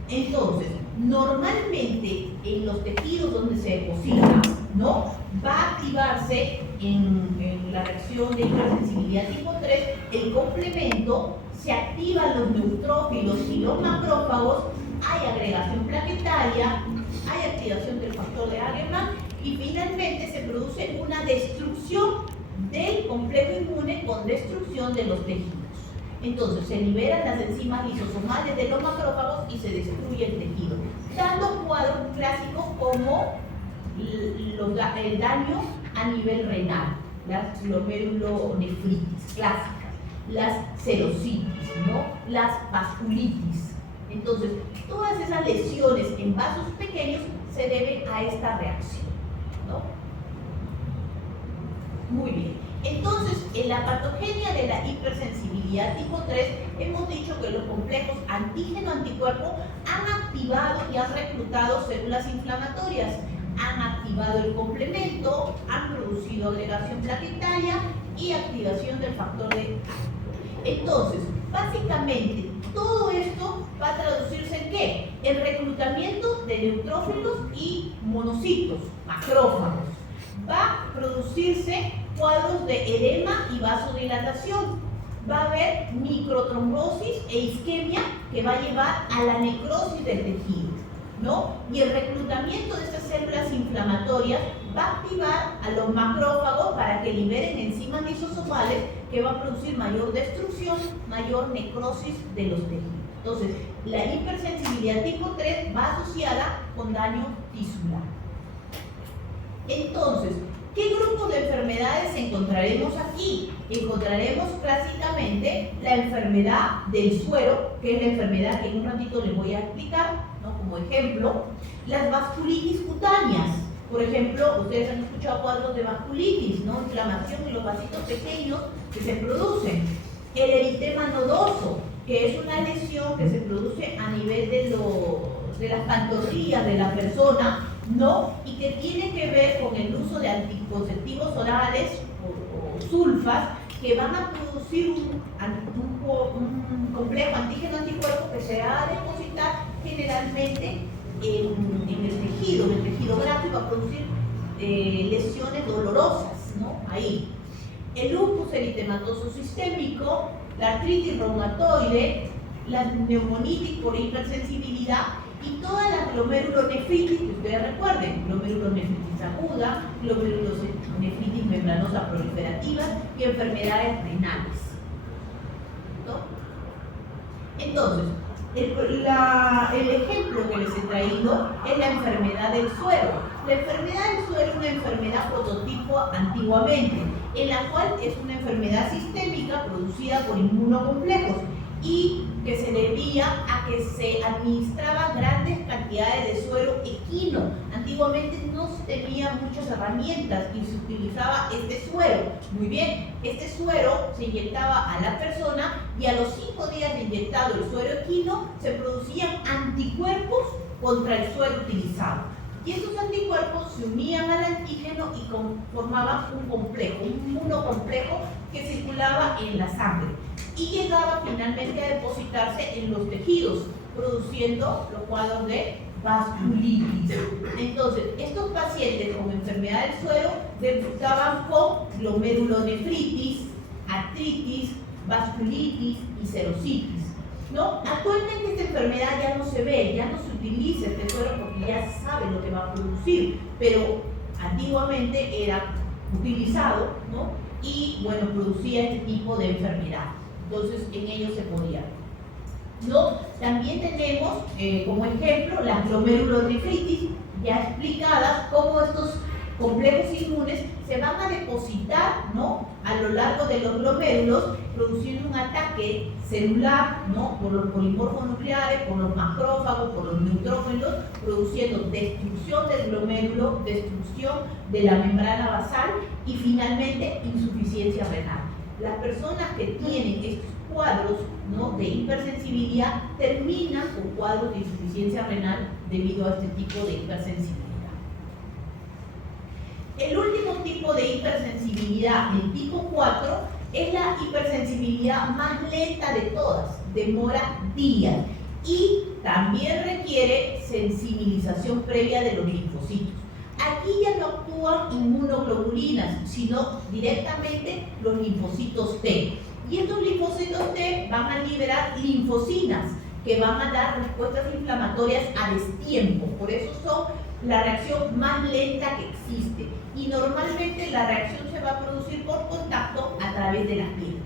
Entonces, normalmente en los tejidos donde se deposita, ¿no?, va a activarse en la reacción de hipersensibilidad tipo 3 el complemento, se activan los neutrófilos y los macrófagos, hay agregación plaquetaria, hay activación del factor de Hageman y finalmente se produce una destrucción del complejo inmune con destrucción de los tejidos. Entonces se liberan las enzimas lisosomales de los macrófagos y se destruye el tejido, dando cuadros clásicos como el daño a nivel renal, las glomerulonefritis clásicas, las serositis, ¿no?, las vasculitis. Entonces, todas esas lesiones en vasos pequeños se deben a esta reacción, ¿no? Muy bien. Entonces, en la patogenia de la hipersensibilidad tipo 3, hemos dicho que los complejos antígeno-anticuerpo han activado y han reclutado células inflamatorias, han activado el complemento, han producido agregación plaquetaria y activación del factor de... Entonces, básicamente, todo esto va a traducirse en ¿qué? En reclutamiento de neutrófilos y monocitos, macrófagos. Va a producirse cuadros de edema y vasodilatación. Va a haber microtrombosis e isquemia que va a llevar a la necrosis del tejido, ¿no? Y el reclutamiento de estas células inflamatorias va a activar a los macrófagos para que liberen enzimas lisosomales que va a producir mayor destrucción, mayor necrosis de los tejidos. Entonces, la hipersensibilidad tipo 3 va asociada con daño tisular. Entonces, ¿qué grupos de enfermedades encontraremos aquí? Encontraremos clásicamente la enfermedad del suero, que es la enfermedad que en un ratito les voy a explicar, ¿no?, como ejemplo. Las vasculitis cutáneas, por ejemplo, ustedes han escuchado cuadros de vasculitis, ¿no?, inflamación en los vasitos pequeños que se producen. El eritema nodoso, que es una lesión que se produce a nivel de las pantorrillas de la persona, ¿no?, y que tiene que ver con el uso de anticonceptivos orales o sulfas que van a producir un complejo antígeno-anticuerpo que se va a depositar generalmente en el tejido graso, y va a producir lesiones dolorosas, ¿no?, ahí. El lupus eritematoso sistémico, la artritis reumatoide, la neumonitis por hipersensibilidad y todas las glomerulonefritis que ustedes recuerden, glomerulonefritis aguda, glomerulonefritis membranosa proliferativa y enfermedades renales, ¿no? Entonces, el ejemplo que les he traído es la enfermedad del suero. La enfermedad del suero es una enfermedad prototipo antiguamente, en la cual es una enfermedad sistémica producida por inmunocomplejos y que se debía a que se administraban grandes cantidades de suero equino. Antiguamente no se tenían muchas herramientas y se utilizaba este suero. Muy bien, este suero se inyectaba a la persona y a los 5 días de inyectado el suero equino se producían anticuerpos contra el suero utilizado. Y estos anticuerpos se unían al antígeno y formaban un complejo, un inmunocomplejo que circulaba en la sangre y llegaba finalmente a depositarse en los tejidos, produciendo los cuadros de vasculitis. Entonces, estos pacientes con enfermedad del suero debutaban con glomerulonefritis, artritis, vasculitis y serositis, ¿no? Actualmente esta enfermedad ya no se ve, ya no se utiliza este suero porque ya se sabe lo que va a producir, pero antiguamente era utilizado, ¿no? Y bueno, producía este tipo de enfermedad. Entonces en ello se podía, ¿no? También tenemos como ejemplo las glomerulonefritis, ya explicadas, cómo estos complejos inmunes se van a depositar, ¿no?, a lo largo de los glomérulos, produciendo un ataque celular, ¿no?, por los polimorfos nucleares, por los macrófagos, por los neutrófilos, produciendo destrucción del glomérulo, destrucción de la membrana basal y finalmente insuficiencia renal. Las personas que tienen estos cuadros, ¿no?, de hipersensibilidad terminan con cuadros de insuficiencia renal debido a este tipo de hipersensibilidad. El último tipo de hipersensibilidad, el tipo 4, es la hipersensibilidad más lenta de todas, demora días y también requiere sensibilización previa de los linfocitos. Aquí ya no actúan inmunoglobulinas, sino directamente los linfocitos T. Y estos linfocitos T van a liberar linfocinas que van a dar respuestas inflamatorias a destiempo. Por eso son la reacción más lenta que existe. Y normalmente la reacción se va a producir por contacto a través de las pieles.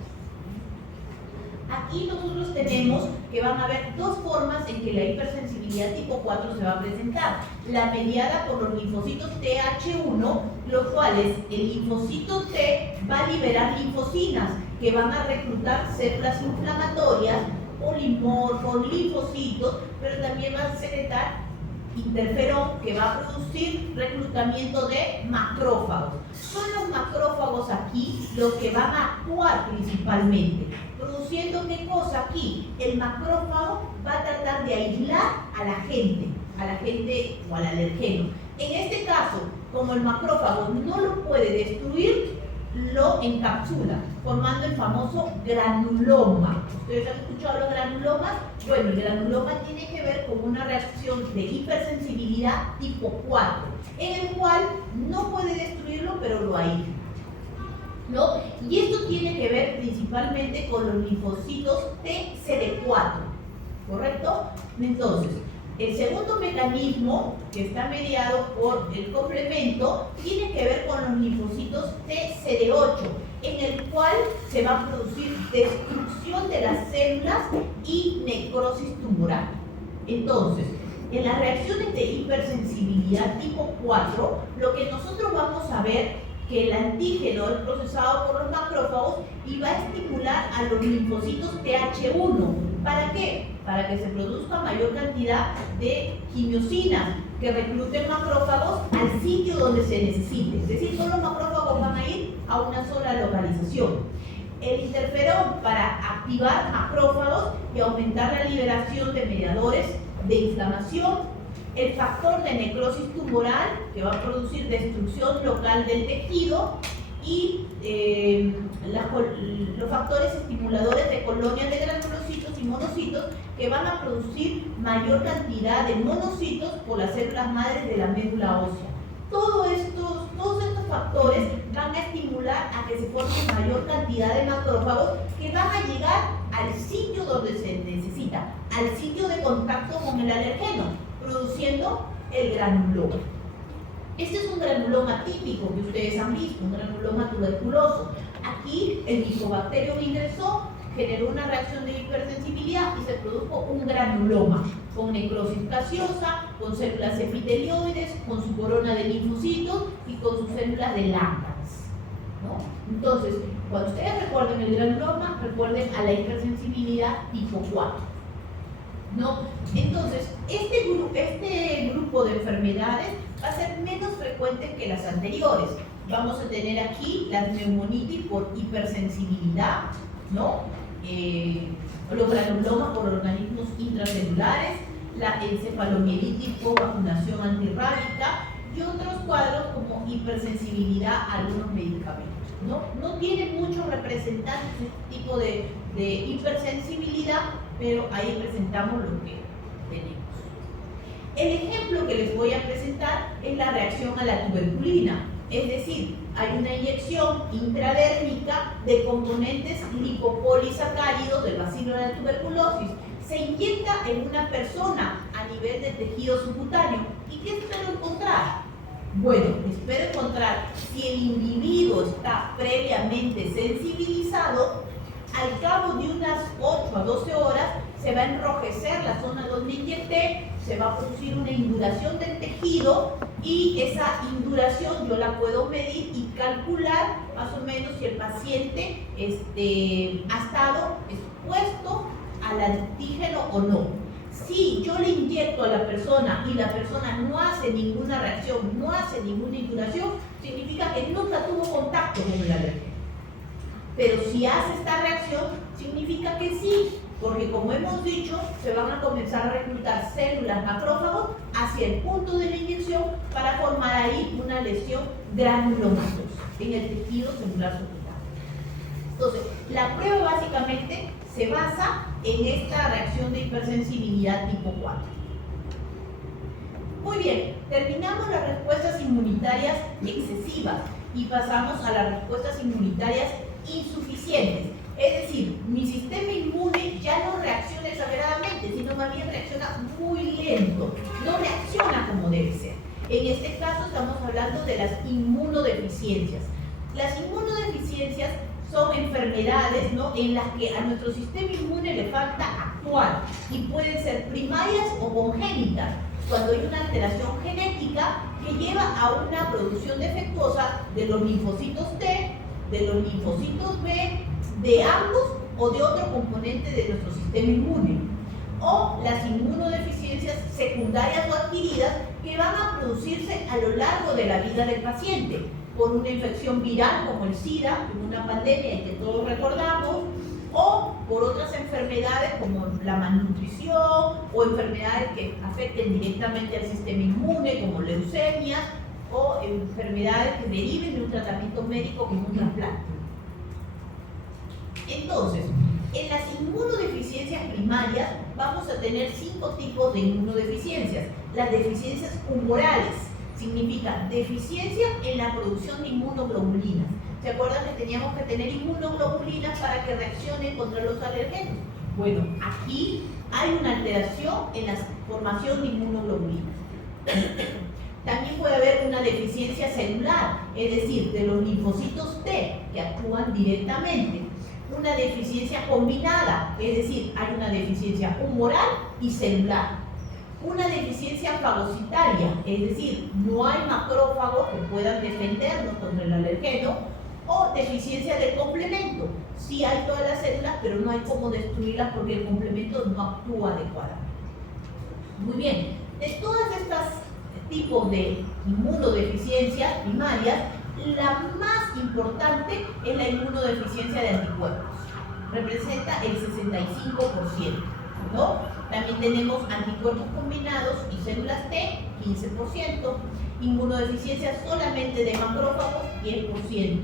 Aquí nosotros tenemos que van a haber dos formas en que la hipersensibilidad tipo 4 se va a presentar. La mediada por los linfocitos TH1, los cuales el linfocito T va a liberar linfocinas que van a reclutar células inflamatorias, polimorfos, linfocitos, pero también va a secretar interferón que va a producir reclutamiento de macrófagos. Son los macrófagos aquí los que van a actuar principalmente, produciendo ¿qué cosa aquí? El macrófago va a tratar de aislar a la gente o al alergeno. En este caso, como el macrófago no lo puede destruir, lo encapsula, formando el famoso granuloma. ¿Ustedes han escuchado los granulomas? Bueno, el granuloma tiene que ver con una reacción de hipersensibilidad tipo 4, en el cual no puede destruirlo, pero lo aísla, ¿no? Y esto tiene que ver principalmente con los linfocitos TCD4, ¿correcto? Entonces, el segundo mecanismo, que está mediado por el complemento, tiene que ver con los linfocitos TCD8, en el cual se va a producir destrucción de las células y necrosis tumoral. Entonces, en las reacciones de hipersensibilidad tipo 4, lo que nosotros vamos a ver que el antígeno es procesado por los macrófagos y va a estimular a los linfocitos TH1. ¿Para qué? Para que se produzca mayor cantidad de quimiosinas que recluten macrófagos al sitio donde se necesite. Es decir, todos los macrófagos van a ir a una sola localización. El interferón para activar macrófagos y aumentar la liberación de mediadores de inflamación. El factor de necrosis tumoral, que va a producir destrucción local del tejido, y los factores estimuladores de colonias de granulocitos y monocitos, que van a producir mayor cantidad de monocitos por las células madres de la médula ósea. Todos estos factores van a estimular a que se forme mayor cantidad de macrófagos que van a llegar al sitio donde se necesita, al sitio de contacto con el alergeno, produciendo el granuloma. Este es un granuloma típico que ustedes han visto, un granuloma tuberculoso. Aquí el Mycobacterium ingresó, generó una reacción de hipersensibilidad y se produjo un granuloma con necrosis gaseosa, con células epitelioides, con su corona de linfocitos y con sus células de Langerhans, ¿no? Entonces, cuando ustedes recuerden el granuloma, recuerden a la hipersensibilidad tipo 4, ¿no? Entonces, este grupo de enfermedades va a ser menos frecuente que las anteriores. Vamos a tener aquí la neumonitis por hipersensibilidad, ¿no? Los granulomas por organismos intracelulares, la encefalomielitis por vacunación antirrábica y otros cuadros como hipersensibilidad a algunos medicamentos, ¿no? No tiene muchos representantes este tipo de hipersensibilidad, pero ahí presentamos lo que tenemos. El ejemplo que les voy a presentar es la reacción a la tuberculina, es decir, hay una inyección intradérmica de componentes lipopolisacáridos del bacilo de la tuberculosis. Se inyecta en una persona a nivel del tejido subcutáneo. ¿Y qué espero encontrar? Bueno, espero encontrar, si el individuo está previamente sensibilizado, al cabo de unas 8 a 12 horas se va a enrojecer la zona donde inyecté, se va a producir una induración del tejido y esa induración yo la puedo medir y calcular más o menos si el paciente ha estado expuesto al antígeno o no. Si yo le inyecto a la persona y la persona no hace ninguna reacción, no hace ninguna induración, significa que nunca tuvo contacto con el alérgeno. Pero si hace esta reacción, significa que sí, porque como hemos dicho, se van a comenzar a reclutar células macrófagos hacia el punto de la inyección para formar ahí una lesión granulomatosa en el tejido celular subcutáneo. Entonces, la prueba básicamente se basa en esta reacción de hipersensibilidad tipo 4. Muy bien, terminamos las respuestas inmunitarias excesivas y pasamos a las respuestas inmunitarias insuficientes. Es decir, mi sistema inmune ya no reacciona exageradamente, sino más bien reacciona muy lento, no reacciona como debe ser. En este caso estamos hablando de las inmunodeficiencias. Las inmunodeficiencias son enfermedades, ¿no?, en las que a nuestro sistema inmune le falta actuar y pueden ser primarias o congénitas, cuando hay una alteración genética que lleva a una producción defectuosa de los linfocitos T, de los linfocitos B, de ambos o de otro componente de nuestro sistema inmune, o las inmunodeficiencias secundarias o adquiridas que van a producirse a lo largo de la vida del paciente, por una infección viral como el SIDA, una pandemia que todos recordamos, o por otras enfermedades como la malnutrición o enfermedades que afecten directamente al sistema inmune como leucemias o enfermedades que deriven de un tratamiento médico como un trasplante. Entonces, en las inmunodeficiencias primarias vamos a tener 5 tipos de inmunodeficiencias. Las deficiencias humorales significa deficiencia en la producción de inmunoglobulinas. ¿Se acuerdan que teníamos que tener inmunoglobulinas para que reaccionen contra los alergenos? Bueno, aquí hay una alteración en la formación de inmunoglobulinas. También puede haber una deficiencia celular, es decir, de los linfocitos T que actúan directamente. Una deficiencia combinada, es decir, hay una deficiencia humoral y celular. Una deficiencia fagocitaria, es decir, no hay macrófagos que puedan defendernos contra el alergeno. O deficiencia de complemento, sí hay todas las células, pero no hay cómo destruirlas porque el complemento no actúa adecuadamente. Muy bien, de todas estas tipos de inmunodeficiencias primarias, la más importante es la inmunodeficiencia de anticuerpos. Representa el 65%, ¿no? También tenemos anticuerpos combinados y células T, 15%. Inmunodeficiencia solamente de macrófagos, 10%.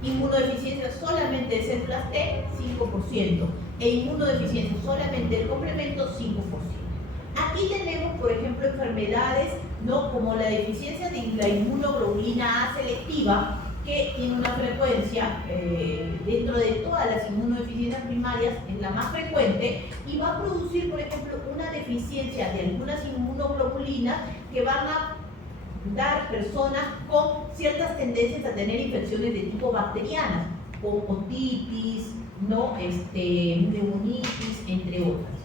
Inmunodeficiencia solamente de células T, 5%. E inmunodeficiencia solamente del complemento, 5%. Aquí tenemos, por ejemplo, enfermedades, ¿no?, como la deficiencia de la inmunoglobulina A selectiva, que tiene una frecuencia dentro de todas las inmunodeficiencias primarias, es la más frecuente, y va a producir, por ejemplo, una deficiencia de algunas inmunoglobulinas que van a dar personas con ciertas tendencias a tener infecciones de tipo bacterianas, como otitis, ¿no?, neumonitis, entre otras.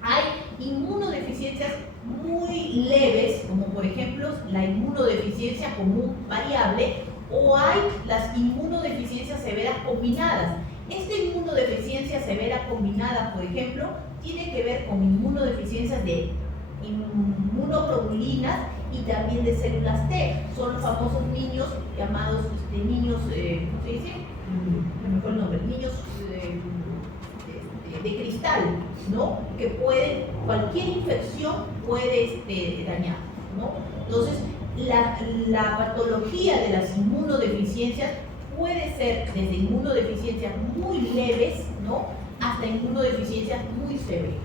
Hay inmunodeficiencias muy leves, como por ejemplo la inmunodeficiencia común variable, o hay las inmunodeficiencias severas combinadas. Esta inmunodeficiencia severa combinada, por ejemplo, tiene que ver con inmunodeficiencias de inmunoglobulinas y también de células T. Son los famosos niños llamados niños, ¿cómo se dice? No me acuerdo el nombre, niños de cristal, ¿no?, que pueden, cualquier infección puede dañar, ¿no? Entonces, la patología de las inmunodeficiencias puede ser desde inmunodeficiencias muy leves, ¿no?, hasta inmunodeficiencias muy severas.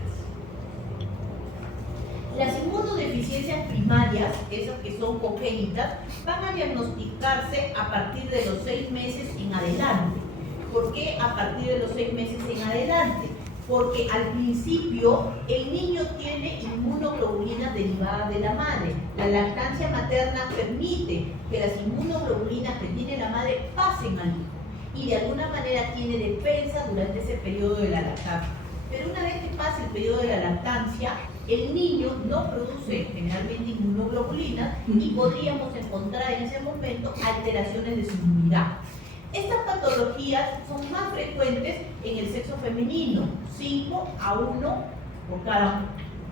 Las inmunodeficiencias primarias, esas que son congénitas, van a diagnosticarse a partir de los 6 meses en adelante. ¿Por qué a partir de los 6 meses en adelante? Porque al principio el niño tiene inmunoglobulinas derivadas de la madre. La lactancia materna permite que las inmunoglobulinas que tiene la madre pasen al hijo y de alguna manera tiene defensa durante ese periodo de la lactancia. Pero una vez que pasa el periodo de la lactancia, el niño no produce generalmente inmunoglobulinas y podríamos encontrar en ese momento alteraciones de su inmunidad. Estas patologías son más frecuentes en el sexo femenino, 5 a 1 por cada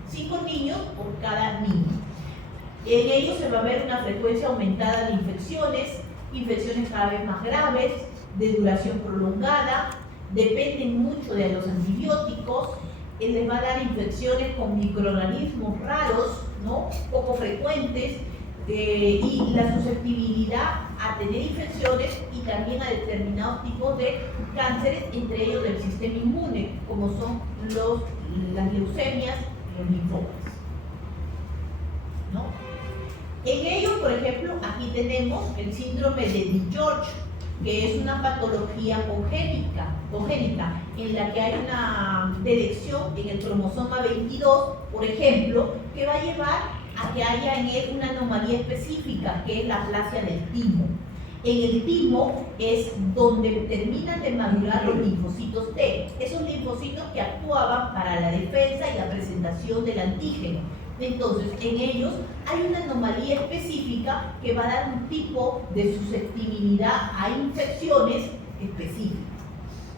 5 niños por cada niño. En ellos se va a ver una frecuencia aumentada de infecciones cada vez más graves, de duración prolongada, dependen mucho de los antibióticos, les va a dar infecciones con microorganismos raros, ¿no? Poco frecuentes, y la susceptibilidad a tener infecciones y también a determinados tipos de cánceres, entre ellos del sistema inmune, como son las leucemias y los linfomas, ¿no? En ellos, por ejemplo, aquí tenemos el síndrome de DiGeorge, que es una patología congénita en la que hay una detección en el cromosoma 22, por ejemplo, que va a llevar a que haya en él una anomalía específica, que es la aplasia del timo. En el timo es donde terminan de madurar los linfocitos T, esos linfocitos que actuaban para la defensa y la presentación del antígeno. Entonces, en ellos hay una anomalía específica que va a dar un tipo de susceptibilidad a infecciones específicas.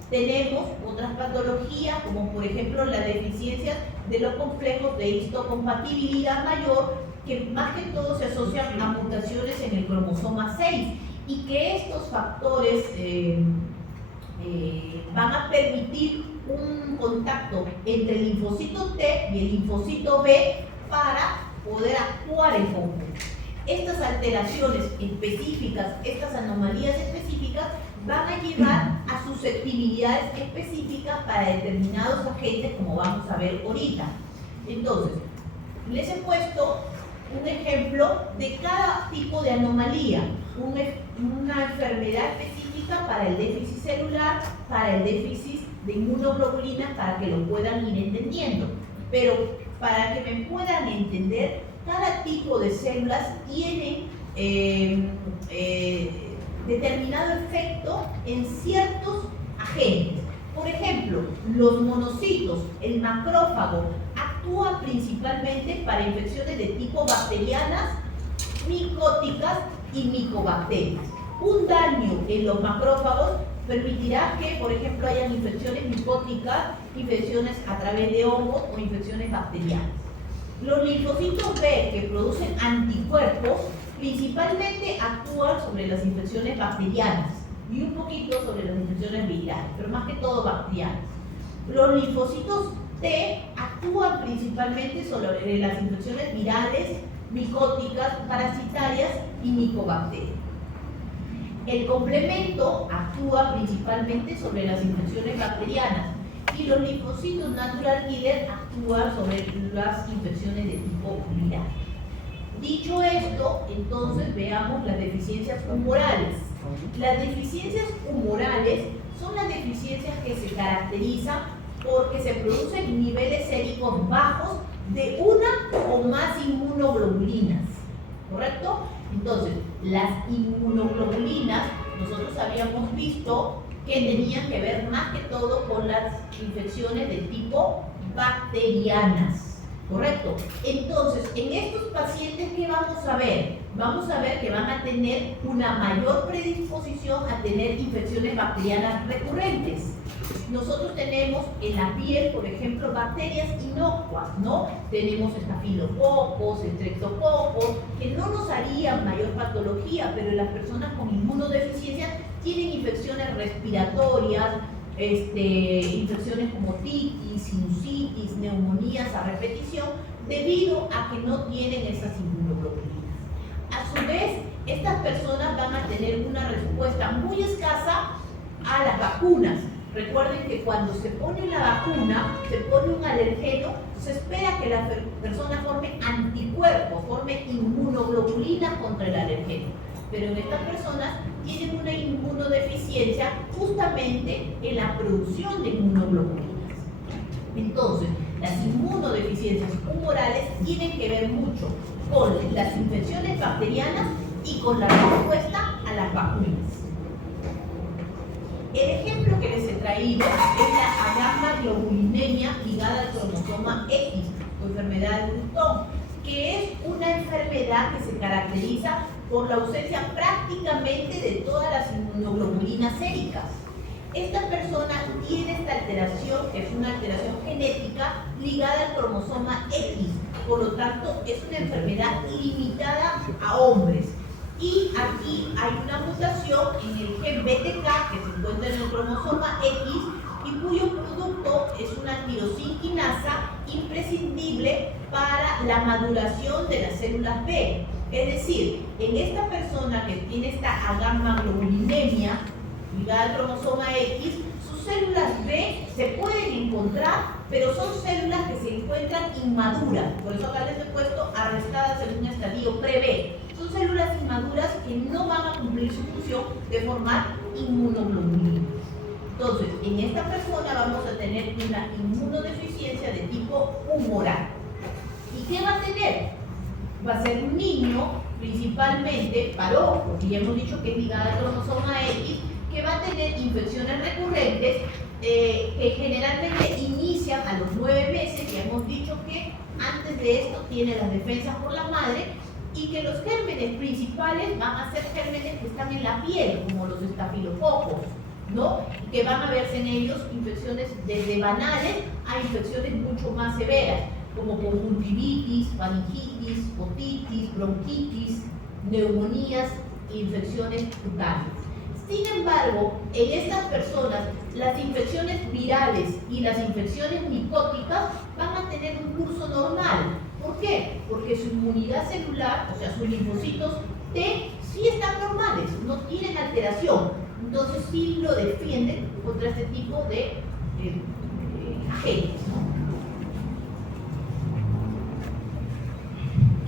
Tenemos otras patologías, como por ejemplo las deficiencias de los complejos de histocompatibilidad mayor, que más que todo se asocian a mutaciones en el cromosoma 6, y que estos factores van a permitir un contacto entre el linfocito T y el linfocito B para poder actuar en conjunto. Estas alteraciones específicas, estas anomalías específicas, van a llevar a susceptibilidades específicas para determinados agentes, como vamos a ver ahorita. Entonces, les he puesto un ejemplo de cada tipo de anomalía, una enfermedad específica para el déficit celular, para el déficit de inmunoglobulinas, para que lo puedan ir entendiendo. Pero para que me puedan entender, cada tipo de células tiene determinado efecto en ciertos agentes. Por ejemplo, los monocitos, el macrófago, actúa principalmente para infecciones de tipo bacterianas, micóticas y micobacterias. Un daño en los macrófagos permitirá que, por ejemplo, hayan infecciones micóticas, infecciones a través de hongos o infecciones bacterianas. Los linfocitos B, que producen anticuerpos, principalmente actúan sobre las infecciones bacterianas y un poquito sobre las infecciones virales, pero más que todo bacterianas. Los linfocitos T actúan principalmente sobre las infecciones virales, micóticas, parasitarias y micobacterias. El complemento actúa principalmente sobre las infecciones bacterianas y los linfocitos natural killer actúan sobre las infecciones de tipo viral. Dicho esto, entonces veamos las deficiencias humorales. Las deficiencias humorales son las deficiencias que se caracterizan porque se producen niveles séricos bajos de una o más inmunoglobulinas, ¿correcto? Entonces, las inmunoglobulinas, nosotros habíamos visto que tenían que ver más que todo con las infecciones de tipo bacterianas, ¿correcto? Entonces, en estos pacientes, ¿qué vamos a ver? Vamos a ver que van a tener una mayor predisposición a tener infecciones bacterianas recurrentes. Nosotros tenemos en la piel, por ejemplo, bacterias inocuas, ¿no? Tenemos estafilococos, estreptococos, que no nos harían mayor patología, pero las personas con inmunodeficiencia tienen infecciones respiratorias, infecciones como otitis, sinusitis, neumonías a repetición, debido a que no tienen esas inmunoglobulinas. A su vez, estas personas van a tener una respuesta muy escasa a las vacunas. Recuerden que cuando se pone la vacuna, se pone un alergeno, se espera que la persona forme anticuerpos, forme inmunoglobulinas contra el alergeno. Pero en estas personas tienen una inmunodeficiencia justamente en la producción de inmunoglobulinas. Entonces, las inmunodeficiencias humorales tienen que ver mucho con las infecciones bacterianas y con la respuesta a las vacunas. El ejemplo que les he traído es la agamma-globulinemia ligada al cromosoma X, o enfermedad de Bruton, que es una enfermedad que se caracteriza por la ausencia prácticamente de todas las inmunoglobulinas séricas. Esta persona tiene esta alteración, que es una alteración genética ligada al cromosoma X, por lo tanto es una enfermedad limitada a hombres. Y aquí hay una mutación en el gen BTK que se encuentra en el cromosoma X y cuyo producto es una tirosinquinasa imprescindible para la maduración de las células B. Es decir, en esta persona que tiene esta agamma-globulinemia ligada al cromosoma X, sus células B se pueden encontrar, pero son células que se encuentran inmaduras. Por eso acá les he puesto arrestadas en un estadio pre-B. Son células inmaduras que no van a cumplir su función de formar inmunoglobulinas. Entonces, en esta persona vamos a tener una inmunodeficiencia de tipo humoral. ¿Y qué va a tener? Va a ser un niño, principalmente varón, porque ya hemos dicho que es ligada al cromosoma X, que va a tener infecciones recurrentes que generalmente inician a los 9 meses. Ya hemos dicho que antes de esto tiene las defensas por la madre y que los gérmenes principales van a ser gérmenes que están en la piel, como los estafilococos, ¿no? Que van a verse en ellos infecciones desde banales a infecciones mucho más severas, como conjuntivitis, faringitis, otitis, bronquitis, neumonías e infecciones cutáneas. Sin embargo, en estas personas, las infecciones virales y las infecciones micóticas van a tener un curso normal. ¿Por qué? Porque su inmunidad celular, o sea, sus linfocitos T, sí están normales, no tienen alteración. Entonces sí lo defienden contra este tipo de agentes, ¿no?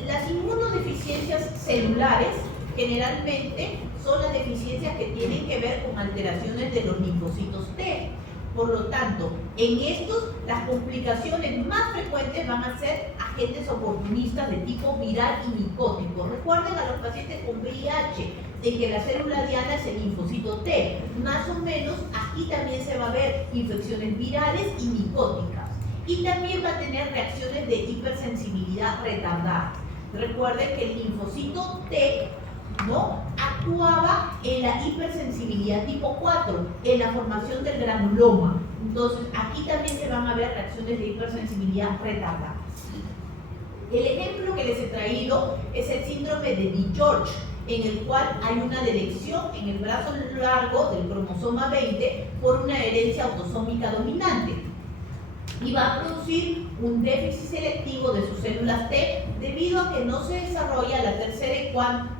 Las inmunodeficiencias celulares generalmente son las deficiencias que tienen que ver con alteraciones de los linfocitos T. Por lo tanto, en estos, las complicaciones más frecuentes van a ser agentes oportunistas de tipo viral y micótico. Recuerden a los pacientes con VIH, en que la célula diana es el linfocito T. Más o menos, aquí también se va a ver infecciones virales y micóticas. Y también va a tener reacciones de hipersensibilidad retardada. Recuerden que el linfocito T, ¿no?, actuaba en la hipersensibilidad tipo 4, en la formación del granuloma. Entonces, aquí también se van a ver reacciones de hipersensibilidad retardadas. El ejemplo que les he traído es el síndrome de DiGeorge, en el cual hay una delección en el brazo largo del cromosoma 20 por una herencia autosómica dominante. Y va a producir un déficit selectivo de sus células T debido a que no se desarrolla la tercera y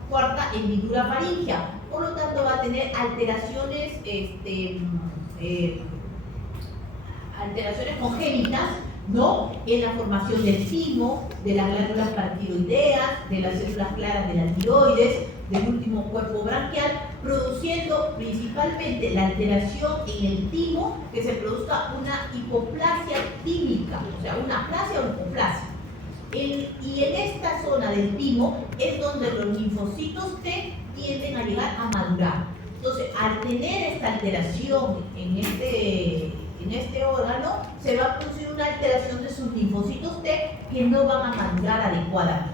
cuarta hendidura faríngea. Por lo tanto, va a tener alteraciones, alteraciones congénitas, ¿no?, en la formación del timo, de las glándulas paratiroideas, de las células claras de la tiroides, del último cuerpo branquial, produciendo principalmente la alteración en el timo, que se produzca una hipoplasia tímica, o sea, una aplasia o hipoplasia. Y en esta zona del timo es donde los linfocitos T tienden a llegar a madurar. Entonces, al tener esta alteración en este órgano, se va a producir una alteración de sus linfocitos T que no van a madurar adecuadamente.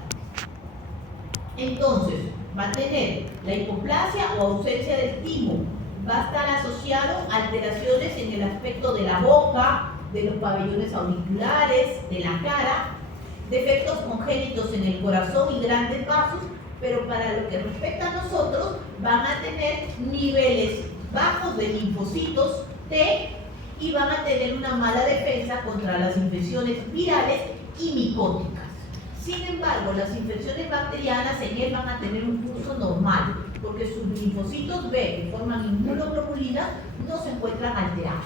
Entonces, va a tener la hipoplasia o ausencia del timo, va a estar asociado a alteraciones en el aspecto de la boca, de los pabellones auriculares, de la cara, defectos congénitos en el corazón y grandes vasos, pero para lo que respecta a nosotros, van a tener niveles bajos de linfocitos T y van a tener una mala defensa contra las infecciones virales y micóticas. Sin embargo, las infecciones bacterianas en él van a tener un curso normal, porque sus linfocitos B, que forman inmunoglobulinas, no se encuentran alterados.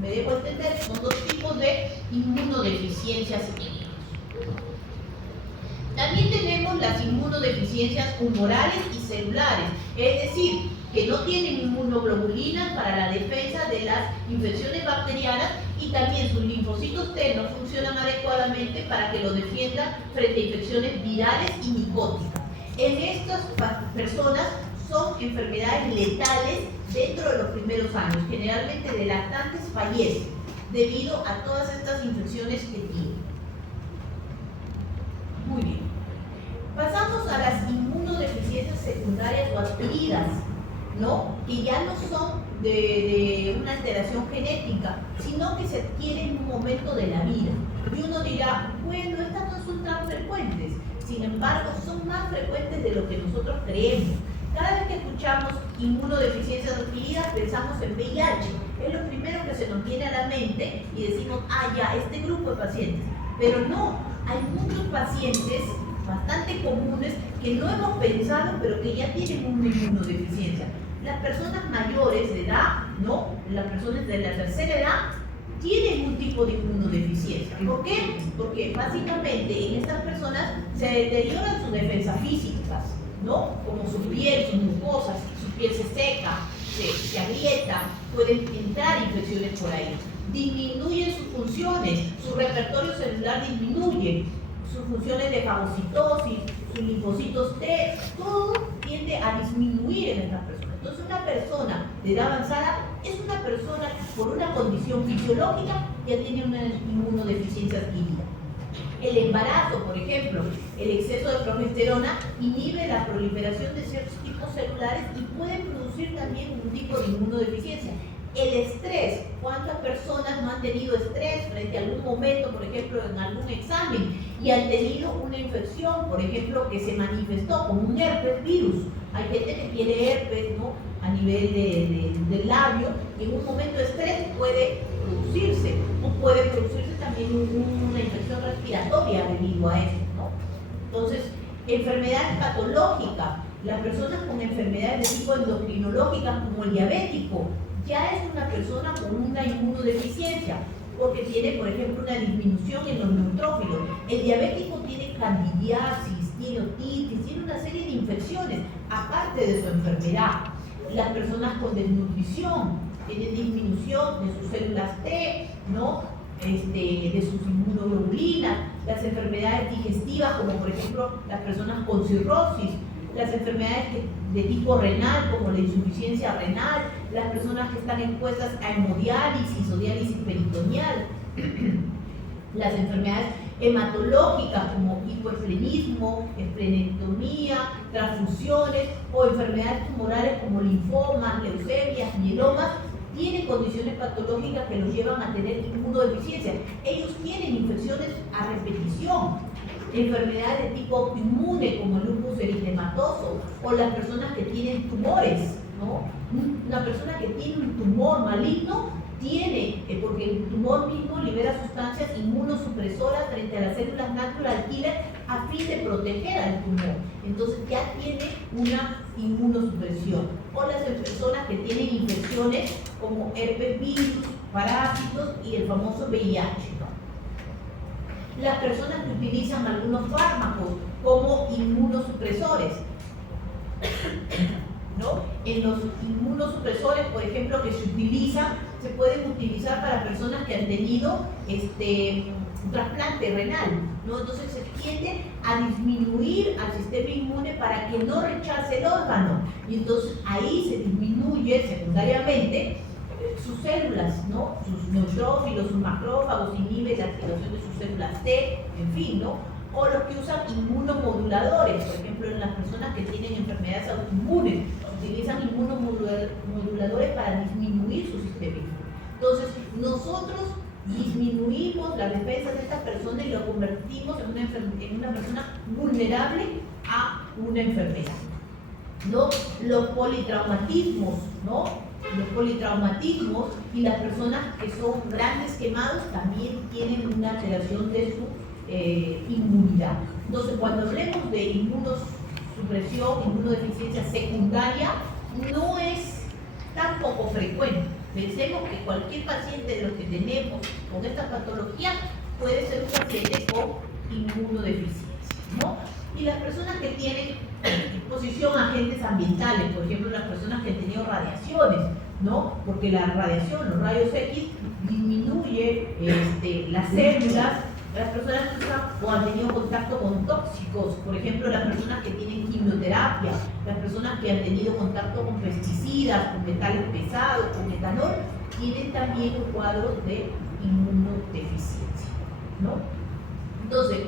Me dejo entender, son dos tipos de inmunodeficiencias en ellos. También tenemos las inmunodeficiencias humorales y celulares, es decir, que no tienen inmunoglobulinas para la defensa de las infecciones bacterianas y también sus linfocitos T no funcionan adecuadamente para que los defiendan frente a infecciones virales y micóticas. En estas personas son enfermedades letales dentro de los primeros años. Generalmente de lactantes fallecen debido a todas estas infecciones que tienen. Muy bien. Pasamos a las inmunodeficiencias secundarias o adquiridas, ¿no? Que ya no son de una alteración genética, sino que se adquieren en un momento de la vida. Y uno dirá, bueno, estas no son tan frecuentes. Sin embargo, son más frecuentes de lo que nosotros creemos. Cada vez que escuchamos inmunodeficiencias adquiridas, pensamos en VIH. Es lo primero que se nos viene a la mente y decimos, ah, ya, este grupo de pacientes. Pero no, hay muchos pacientes bastante comunes que no hemos pensado, pero que ya tienen una inmunodeficiencia. Las personas mayores de edad, ¿no? Las personas de la tercera edad tienen un tipo de inmunodeficiencia. ¿Por qué? Porque básicamente en estas personas se deterioran sus defensas físicas, ¿no? Como su piel, sus mucosas, su piel se seca, se agrieta, pueden entrar infecciones por ahí. Disminuyen sus funciones, su repertorio celular disminuye, sus funciones de fagocitosis, sus linfocitos T, todo tiende a disminuir en estas personas. Entonces una persona de edad avanzada es una persona que por una condición fisiológica ya tiene una inmunodeficiencia adquirida. El embarazo, por ejemplo, el exceso de progesterona inhibe la proliferación de ciertos tipos celulares y puede producir también un tipo de inmunodeficiencia. El estrés, ¿cuántas personas no han tenido estrés frente a algún momento, por ejemplo, en algún examen y han tenido una infección, por ejemplo, que se manifestó como un herpes virus? Hay gente que tiene herpes, ¿no? A nivel del labio y en un momento de estrés puede producirse o puede producirse también una infección respiratoria debido a eso, ¿no? Entonces, enfermedades patológicas, las personas con enfermedades de tipo endocrinológicas como el diabético, ya es una persona con una inmunodeficiencia, porque tiene, por ejemplo, una disminución en los neutrófilos. El diabético tiene candidiasis, tiene otitis, tiene una serie de infecciones, aparte de su enfermedad. Las personas con desnutrición tienen disminución de sus células T, ¿no? De sus inmunoglobulinas, las enfermedades digestivas, como por ejemplo las personas con cirrosis, las enfermedades de tipo renal, como la insuficiencia renal, las personas que están expuestas a hemodiálisis o diálisis peritoneal, las enfermedades hematológicas como hipoesplenismo, esplenectomía, transfusiones o enfermedades tumorales como linfomas, leucemias, mielomas, tienen condiciones patológicas que los llevan a tener inmunodeficiencia. Ellos tienen infecciones a repetición, enfermedades de tipo autoinmune como el lupus eritematoso o las personas que tienen tumores, ¿no? Una persona que tiene un tumor maligno tiene, porque el tumor mismo libera sustancias inmunosupresoras frente a las células natural killer a fin de proteger al tumor. Entonces ya tiene una inmunosupresión. O las personas que tienen infecciones como herpes virus, parásitos y el famoso VIH, ¿no? Las personas que utilizan algunos fármacos como inmunosupresores, ¿no? En los inmunosupresores, por ejemplo, que se utilizan, se pueden utilizar para personas que han tenido un trasplante renal, ¿no? Entonces se tiende a disminuir al sistema inmune para que no rechace el órgano y entonces ahí se disminuye secundariamente sus células, ¿no? Sus neutrófilos, sus macrófagos, inhibe la activación de sus células T, en fin, ¿no? O los que usan inmunomoduladores, por ejemplo, en las personas que tienen enfermedades autoinmunes, utilizan inmunomoduladores para disminuir su sistema inmune. Entonces, nosotros disminuimos las defensas de esta persona y lo convertimos en una persona vulnerable a una enfermedad, ¿no? Los politraumatismos, ¿no? Los politraumatismos y las personas que son grandes quemados también tienen una alteración de su inmunidad. Entonces, cuando hablemos de inmunosupresión, inmunodeficiencia secundaria, no es tan poco frecuente. Pensemos que cualquier paciente de los que tenemos con esta patología puede ser un paciente con inmunodeficiencia, ¿no? Y las personas que tienen exposición a agentes ambientales, por ejemplo, las personas que han tenido radiaciones, ¿no? Porque la radiación, los rayos X, disminuye las células. Las personas que usan o han tenido contacto con tóxicos, por ejemplo, las personas que tienen quimioterapia, las personas que han tenido contacto con pesticidas, con metales pesados, con etanol, tienen también un cuadro de inmunodeficiencia, ¿no? Entonces,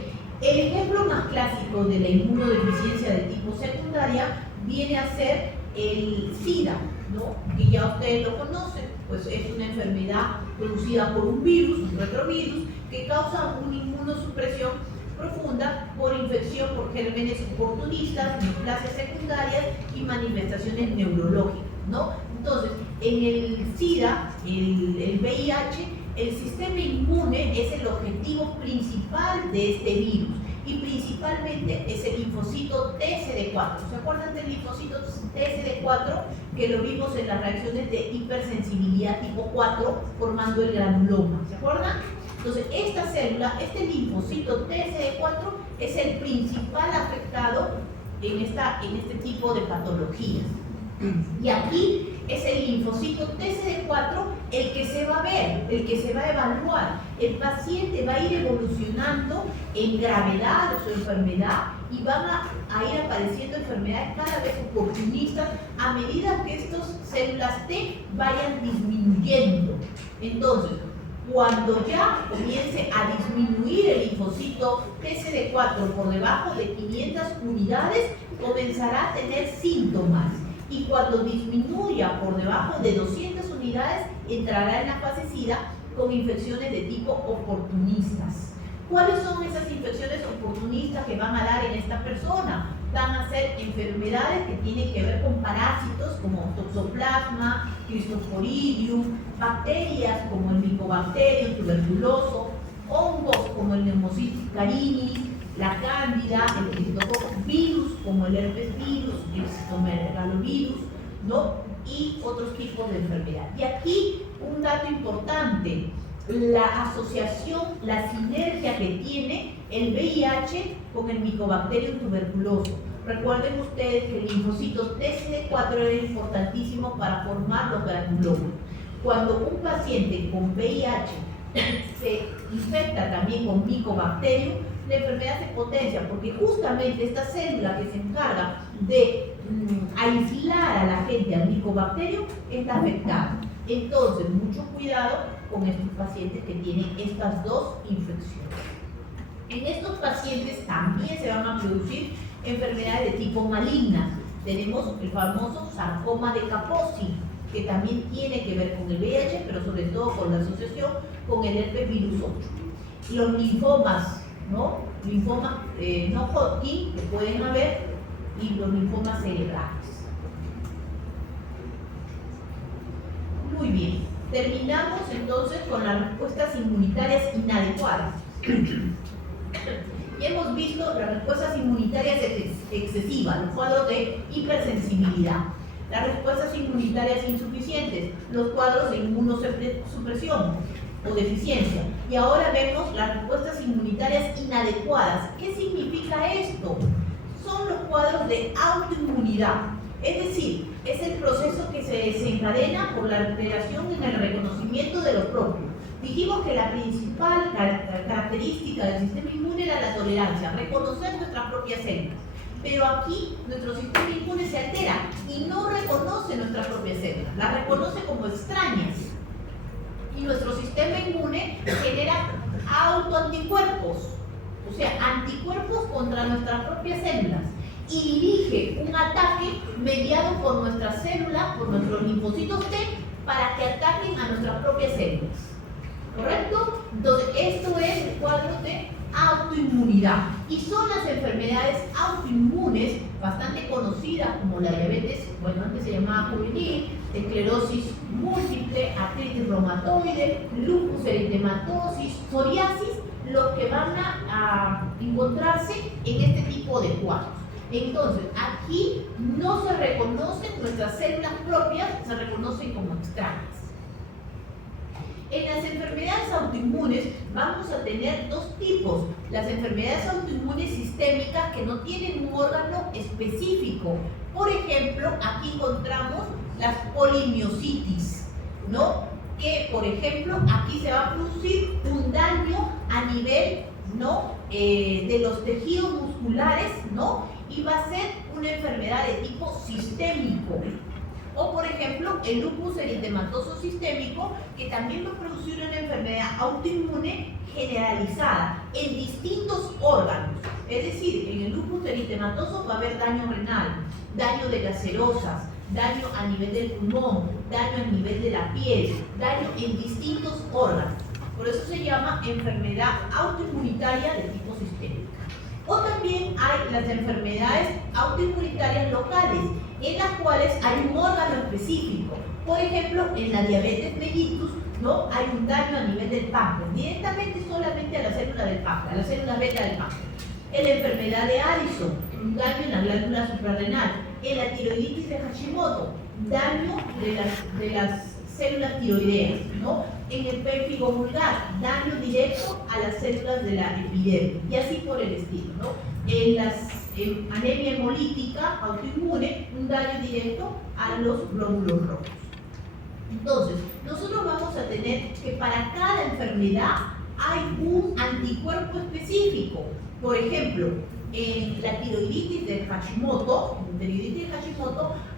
el ejemplo más clásico de la inmunodeficiencia de tipo secundaria viene a ser el SIDA, ¿no? Que ya ustedes lo conocen, pues es una enfermedad producida por un virus, un retrovirus, que causa una inmunosupresión profunda por infección por gérmenes oportunistas, neoplasias secundarias y manifestaciones neurológicas, ¿no? Entonces, en el SIDA, el VIH, el sistema inmune es el objetivo principal de este virus y principalmente es el linfocito TCD4. ¿Se acuerdan del linfocito TCD4 que lo vimos en las reacciones de hipersensibilidad tipo 4 formando el granuloma? ¿Se acuerdan? Entonces, esta célula, este linfocito TCD4 es el principal afectado en este tipo de patologías. Y aquí es el linfocito TCD4 el que se va a ver, el que se va a evaluar. El paciente va a ir evolucionando en gravedad de su enfermedad y van a ir apareciendo enfermedades cada vez oportunistas a medida que estas células T vayan disminuyendo. Entonces, cuando ya comience a disminuir el linfocito TCD4 por debajo de 500 unidades, comenzará a tener síntomas. Y cuando disminuya por debajo de 200 unidades, entrará en la fase SIDA con infecciones de tipo oportunistas. ¿Cuáles son esas infecciones oportunistas que van a dar en esta persona? Van a ser enfermedades que tienen que ver con parásitos como Toxoplasma, Cristosporidium, bacterias como el Mycobacterium tuberculoso, hongos como el Pneumocystis carinii, la cándida, el criptococo, virus como el herpes virus, el citomegalovirus, ¿no? Y otros tipos de enfermedad. Y aquí un dato importante, la asociación, la sinergia que tiene el VIH con el Mycobacterium tuberculoso. Recuerden ustedes que el linfocito TCD4 era importantísimo para formar los granulomas. Cuando un paciente con VIH se infecta también con Mycobacterium, la enfermedad se potencia porque justamente esta célula que se encarga de aislar a la gente al Mycobacterium está afectada. Entonces, mucho cuidado con estos pacientes que tienen estas dos infecciones. En estos pacientes también se van a producir enfermedades de tipo malignas. Tenemos el famoso sarcoma de Kaposi, que también tiene que ver con el VIH, pero sobre todo con la asociación con el herpes virus 8. Los linfomas, ¿no? Linfomas no Hodgkin, que pueden haber, y los linfomas cerebrales. Muy bien, terminamos entonces con las respuestas inmunitarias inadecuadas. Y hemos visto las respuestas inmunitarias excesivas, los cuadros de hipersensibilidad, las respuestas inmunitarias insuficientes, los cuadros de inmunosupresión o deficiencia. Y ahora vemos las respuestas inmunitarias inadecuadas. ¿Qué significa esto? Son los cuadros de autoinmunidad. Es decir, es el proceso que se desencadena por la alteración en el reconocimiento de lo propio. Dijimos que la principal característica del sistema inmune era la tolerancia, reconocer nuestras propias células. Pero aquí nuestro sistema inmune se altera y no reconoce nuestras propias células, las reconoce como extrañas. Y nuestro sistema inmune genera autoanticuerpos, o sea, anticuerpos contra nuestras propias células, y dirige un ataque mediado por nuestras células, por nuestros linfocitos T, para que ataquen a nuestras propias células. ¿Correcto? Entonces, esto es el cuadro de autoinmunidad. Y son las enfermedades autoinmunes bastante conocidas como la diabetes, bueno, antes se llamaba juvenil, esclerosis múltiple, artritis reumatoide, lupus eritematosis, psoriasis, los que van a encontrarse en este tipo de cuadros. Entonces, aquí no se reconocen nuestras células propias, se reconocen como extrañas. En las enfermedades autoinmunes vamos a tener dos tipos. Las enfermedades autoinmunes sistémicas que no tienen un órgano específico. Por ejemplo, aquí encontramos las polimiositis, ¿no? Que, por ejemplo, aquí se va a producir un daño a nivel, ¿no? De los tejidos musculares, ¿no? Y va a ser una enfermedad de tipo sistémico. O, por ejemplo, el lupus eritematoso sistémico, que también va a producir una enfermedad autoinmune generalizada en distintos órganos. Es decir, en el lupus eritematoso va a haber daño renal, daño de las serosas, daño a nivel del pulmón, daño a nivel de la piel, daño en distintos órganos. Por eso se llama enfermedad autoinmunitaria de tipo sistémica. O también hay las enfermedades autoinmunitarias locales, en las cuales hay un órgano específico. Por ejemplo, en la diabetes mellitus, ¿no? Hay un daño a nivel del páncreas, directamente solamente a la célula del páncreas, a la célula beta del páncreas. En la enfermedad de Addison, un daño en la glándula suprarrenal. En la tiroiditis de Hashimoto, daño de las células tiroideas, ¿no? En el pérfido vulgar, daño directo a las células de la epidermis, y así por el estilo, ¿no? En anemia hemolítica autoinmune, un daño directo a los glóbulos rojos. Entonces, nosotros vamos a tener que para cada enfermedad hay un anticuerpo específico. Por ejemplo, en la tiroiditis de Hashimoto,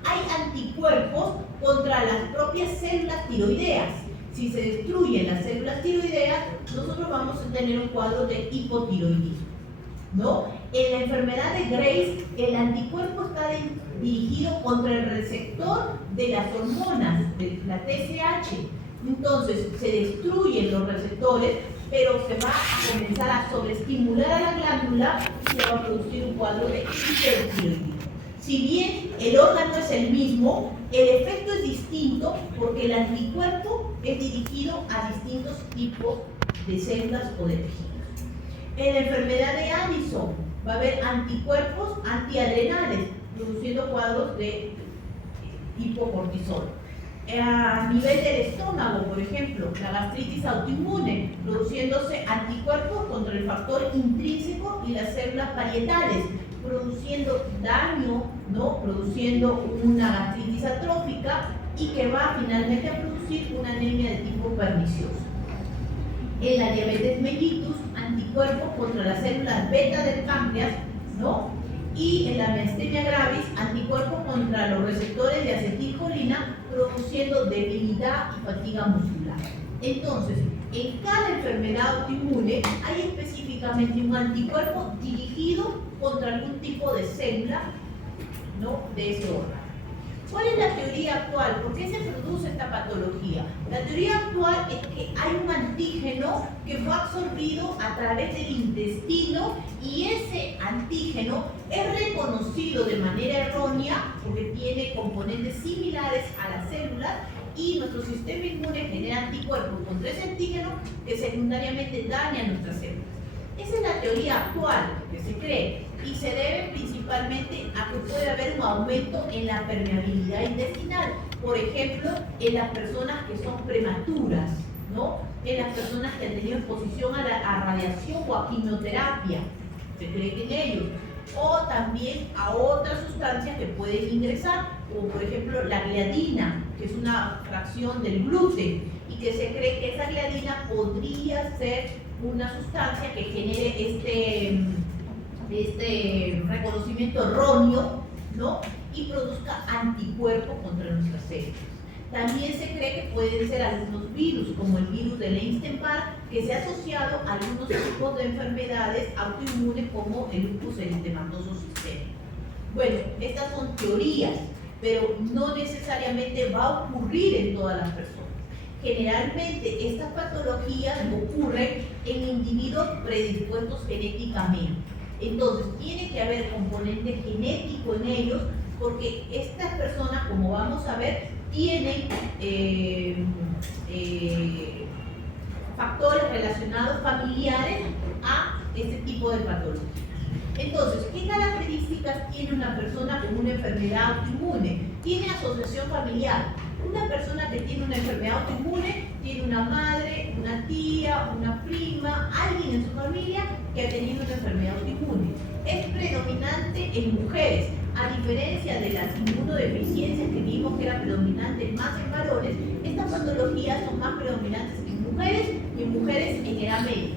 hay anticuerpos contra las propias células tiroideas. Si se destruyen las células tiroideas, nosotros vamos a tener un cuadro de hipotiroidismo, ¿no? En la enfermedad de Graves, el anticuerpo está dirigido contra el receptor de las hormonas, de la TSH. Entonces, se destruyen los receptores, pero se va a comenzar a sobreestimular a la glándula y se va a producir un cuadro de hipertiroidismo. Si bien el órgano es el mismo, el efecto es distinto porque el anticuerpo es dirigido a distintos tipos de células o de tejidos. En la enfermedad de Addison va a haber anticuerpos antiadrenales, produciendo cuadros de hipocortisol. A nivel del estómago, por ejemplo, la gastritis autoinmune, produciéndose anticuerpos contra el factor intrínseco y las células parietales, produciendo daño, ¿no? Produciendo una gastritis atrófica y que va finalmente a producir una anemia de tipo pernicioso. En la diabetes mellitus, anticuerpos contra las células beta del páncreas, ¿no? Y en la miastenia gravis, anticuerpos contra los receptores de acetilcolina, produciendo debilidad y fatiga muscular. Entonces, en cada enfermedad autoinmune hay específicamente un anticuerpo dirigido contra algún tipo de célula, ¿no? De ese órgano. ¿Cuál es la teoría actual? ¿Por qué se produce esta patología? La teoría actual es que hay un antígeno que fue absorbido a través del intestino y ese antígeno es reconocido de manera errónea porque tiene componentes similares a las células y nuestro sistema inmune genera anticuerpos contra ese antígeno que secundariamente daña nuestras células. Esa es la teoría actual que se cree y se debe principalmente a que puede haber un aumento en la permeabilidad intestinal, por ejemplo, en las personas que son prematuras, ¿no? En las personas que han tenido exposición a radiación o a quimioterapia, se cree que en ellos, o también a otras sustancias que pueden ingresar, como por ejemplo la gliadina, que es una fracción del gluten, y que se cree que esa gliadina podría ser una sustancia que genere este reconocimiento erróneo, ¿no? Y produzca anticuerpos contra nuestras células. También se cree que pueden ser algunos virus, como el virus de Epstein-Barr, que se ha asociado a algunos tipos de enfermedades autoinmunes como el lupus eritematoso sistémico. Bueno, estas son teorías, pero no necesariamente va a ocurrir en todas las personas. Generalmente estas patologías ocurren en individuos predispuestos genéticamente. Entonces tiene que haber componente genético en ellos porque estas personas, como vamos a ver, tienen factores relacionados familiares a este tipo de patologías. Entonces, ¿qué características tiene una persona con una enfermedad autoinmune? Tiene asociación familiar. Una persona que tiene una enfermedad autoinmune tiene una madre, una tía, una prima, alguien en su familia que ha tenido una enfermedad autoinmune. Es predominante en mujeres, a diferencia de las inmunodeficiencias que vimos que eran predominantes más en varones. Estas patologías son más predominantes en mujeres y en mujeres en edad media.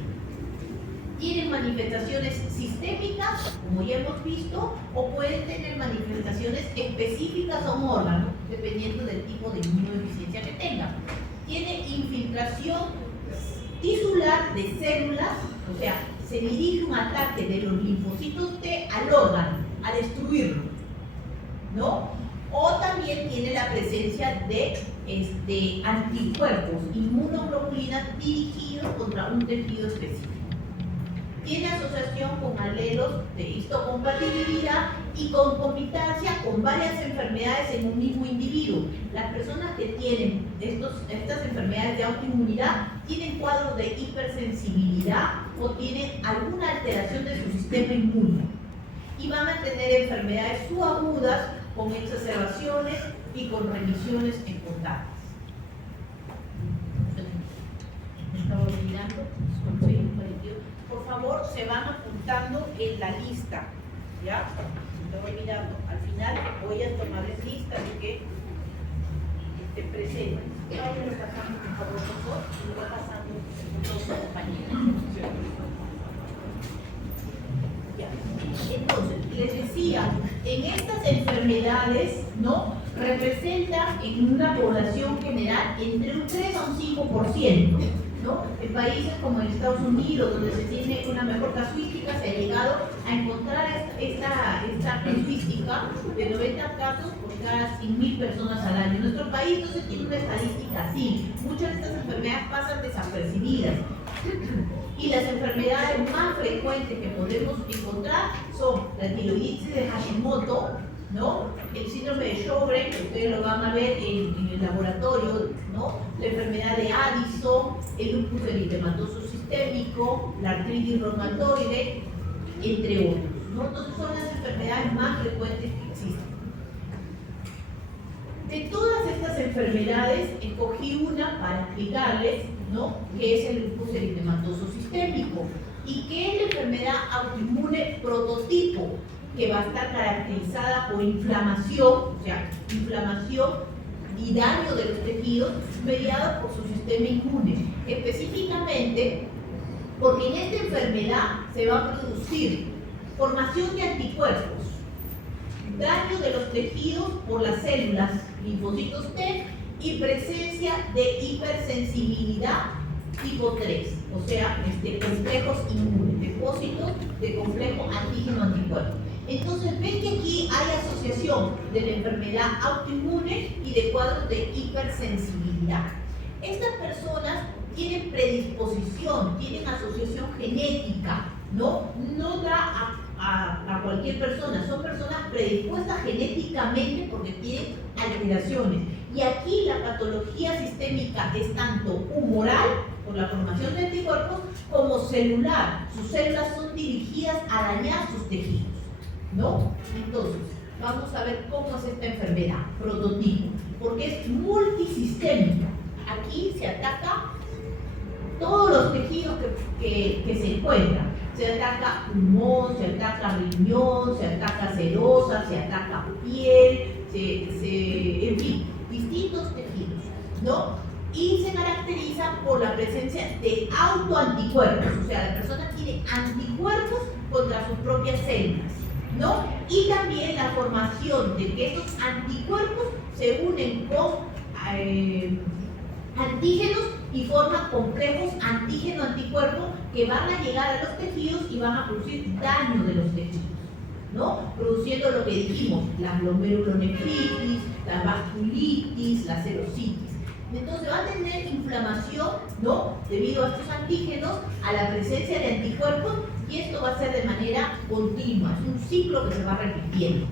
Tienen manifestaciones sistémicas, como ya hemos visto, o pueden tener manifestaciones específicas a un órgano, dependiendo del tipo de inmunodeficiencia que tengan. Tiene infiltración tisular de células, o sea, se dirige un ataque de los linfocitos T al órgano, a destruirlo, ¿no? O también tiene la presencia de anticuerpos, inmunoglobulinas dirigidos contra un tejido específico. Tiene asociación con alelos de histocompatibilidad y concomitancia con varias enfermedades en un mismo individuo. Las personas que tienen estas enfermedades de autoinmunidad tienen cuadros de hipersensibilidad o tienen alguna alteración de su sistema inmune y van a tener enfermedades subagudas con exacerbaciones y con remisiones importantes. Me estaba olvidando, por favor, se van apuntando en la lista, ¿ya? Me estaba olvidando. Al final voy a tomar en lista de que te presento. Ahora lo pasamos, por favor, doctor, y lo va pasando los compañeros. Ya. Entonces, les decía, en estas enfermedades, ¿no? Representan en una población general entre un 3 a un 5%. ¿No? En países como en Estados Unidos, donde se tiene una mejor casuística, se ha llegado a encontrar esta casuística de 90 casos por cada 100.000 personas al año. En nuestro país no se tiene una estadística así. Muchas de estas enfermedades pasan desapercibidas. Y las enfermedades más frecuentes que podemos encontrar son la tiroiditis de Hashimoto, ¿no? El síndrome de Sjögren, que ustedes lo van a ver en el laboratorio, ¿no? La enfermedad de Addison, el lupus eritematoso sistémico, la artritis reumatoide, entre otros, ¿no? Entonces son las enfermedades más frecuentes que existen. De todas estas enfermedades, escogí una para explicarles, ¿no? Que es el lupus eritematoso sistémico y que es la enfermedad autoinmune prototipo, que va a estar caracterizada por inflamación, o sea, inflamación y daño de los tejidos mediados por su sistema inmune. Específicamente, porque en esta enfermedad se va a producir formación de anticuerpos, daño de los tejidos por las células linfocitos T y presencia de hipersensibilidad tipo 3, o sea, complejos inmunes, depósitos de complejo antígeno-anticuerpo. Entonces ven que aquí hay asociación de la enfermedad autoinmune y de cuadros de hipersensibilidad. Estas personas tienen predisposición, tienen asociación genética, no da a cualquier persona, son personas predispuestas genéticamente porque tienen alteraciones. Y aquí la patología sistémica es tanto humoral, por la formación de anticuerpos, como celular. Sus células son dirigidas a dañar sus tejidos, ¿no? Entonces, vamos a ver cómo es esta enfermedad, prototipo, porque es multisistémica. Aquí se ataca todos los tejidos que se encuentran. Se ataca pulmón, se ataca riñón, se ataca serosa, se ataca piel, en fin, distintos tejidos, ¿no? Y se caracteriza por la presencia de autoanticuerpos, o sea, la persona tiene anticuerpos contra sus propias células, ¿no? Y también la formación de que estos anticuerpos se unen con antígenos y forman complejos antígeno-anticuerpo que van a llegar a los tejidos y van a producir daño de los tejidos, ¿no? Produciendo lo que dijimos, la glomerulonefritis, la vasculitis, la serositis. Entonces va a tener inflamación, ¿no? Debido a estos antígenos, a la presencia de anticuerpos, y esto va a ser de manera continua, es un ciclo que se va repitiendo.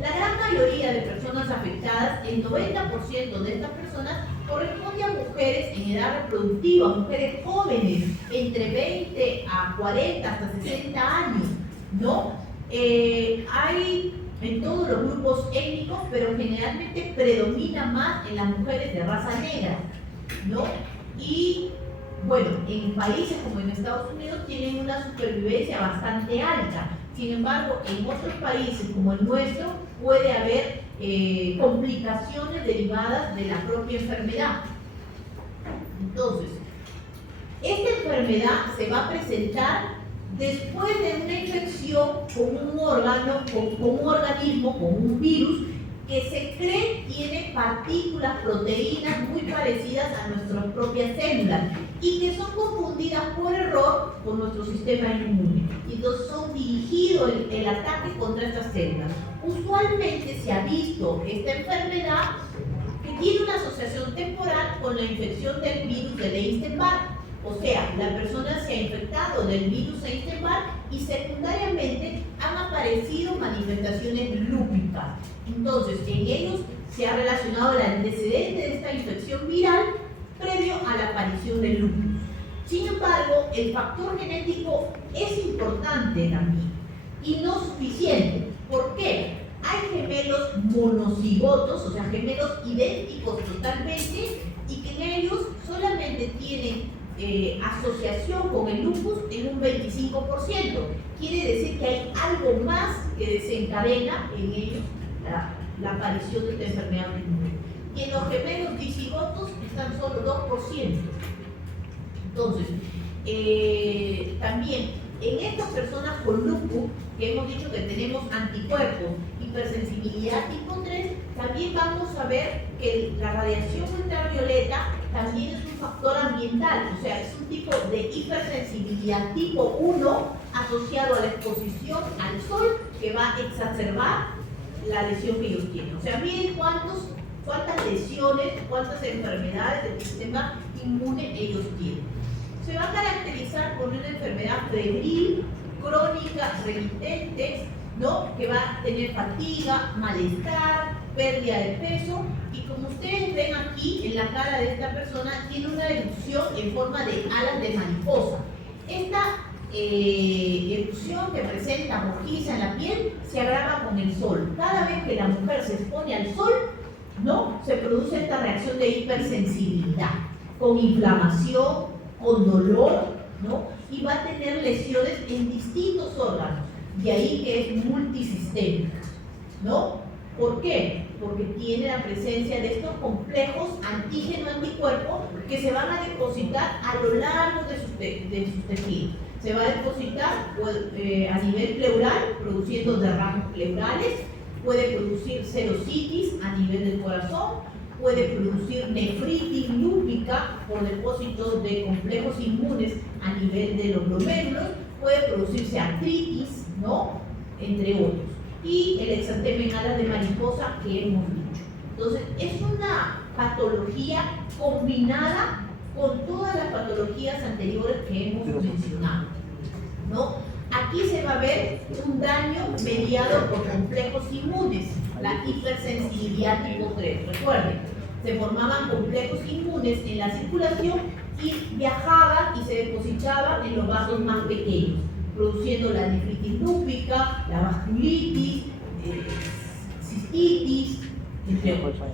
La gran mayoría de personas afectadas, el 90% de estas personas, corresponde a mujeres en edad reproductiva, mujeres jóvenes, entre 20 a 40 hasta 60 años, ¿no? Hay en todos los grupos étnicos, pero generalmente predomina más en las mujeres de raza negra, ¿no? Y bueno, en países como en Estados Unidos tienen una supervivencia bastante alta. Sin embargo, en otros países como el nuestro puede haber complicaciones derivadas de la propia enfermedad. Entonces, esta enfermedad se va a presentar después de una infección con un órgano, con un organismo, con un virus que se cree tiene partículas, proteínas muy parecidas a nuestras propias células y que son confundidas por error con nuestro sistema inmune. Y entonces son dirigidos el ataque contra estas células. Usualmente se ha visto esta enfermedad que tiene una asociación temporal con la infección del virus de Epstein-Barr. O sea, la persona se ha infectado del virus Epstein-Barr y secundariamente han aparecido manifestaciones lúpicas. Entonces, en ellos se ha relacionado el antecedente de esta infección viral previo a la aparición del lupus. Sin embargo, el factor genético es importante también y no suficiente. ¿Por qué? Hay gemelos monocigotos, o sea, gemelos idénticos totalmente, y que en ellos solamente tienen asociación con el lupus en un 25%. Quiere decir que hay algo más que desencadena en ellos la aparición de esta enfermedad inmune. Y en los gemelos disigotos están solo 2%. Entonces, también en estas personas con lupus, que hemos dicho que tenemos anticuerpos, hipersensibilidad tipo 3, también vamos a ver que la radiación ultravioleta también es un factor ambiental, o sea, es un tipo de hipersensibilidad tipo 1 asociado a la exposición al sol que va a exacerbar la lesión que ellos tienen. O sea, miren cuántas lesiones, cuántas enfermedades del sistema inmune ellos tienen. Se va a caracterizar por una enfermedad febril, crónica, remitente, ¿no? Que va a tener fatiga, malestar, pérdida de peso, y como ustedes ven aquí en la cara de esta persona, tiene una erupción en forma de alas de mariposa. Esta erupción que presenta rojiza en la piel se agrava con el sol. Cada vez que la mujer se expone al sol, ¿no? Se produce esta reacción de hipersensibilidad, con inflamación, con dolor, ¿no? Y va a tener lesiones en distintos órganos, de ahí que es multisistémica, ¿no? ¿Por qué? Porque tiene la presencia de estos complejos antígeno-anticuerpos que se van a depositar a lo largo de sus tejidos. Se va a depositar a nivel pleural, produciendo derrames pleurales, puede producir serositis a nivel del corazón, puede producir nefritis lúpica por depósitos de complejos inmunes a nivel de los glomérulos, puede producirse artritis, ¿no? Entre otros. Y el exantema en alas de mariposa que hemos dicho. Entonces, es una patología combinada con todas las patologías anteriores que hemos mencionado, ¿no? Aquí se va a ver un daño mediado por complejos inmunes, la hipersensibilidad tipo 3. Recuerden, se formaban complejos inmunes en la circulación y viajaban y se depositaban en los vasos más pequeños, produciendo la nefritis lúpica, la vasculitis, cistitis, entre otros.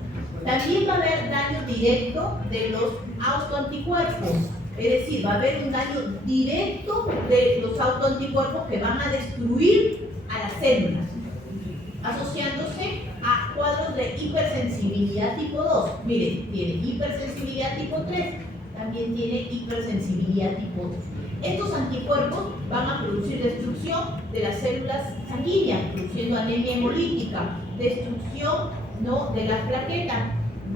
También va a haber daño directo de los autoanticuerpos, es decir, va a haber un daño directo de los autoanticuerpos que van a destruir a las células, asociándose a cuadros de hipersensibilidad tipo 2. Miren, tiene hipersensibilidad tipo 3, también tiene hipersensibilidad tipo 2. Estos anticuerpos van a producir destrucción de las células sanguíneas, produciendo anemia hemolítica, destrucción, ¿no?, de las plaquetas,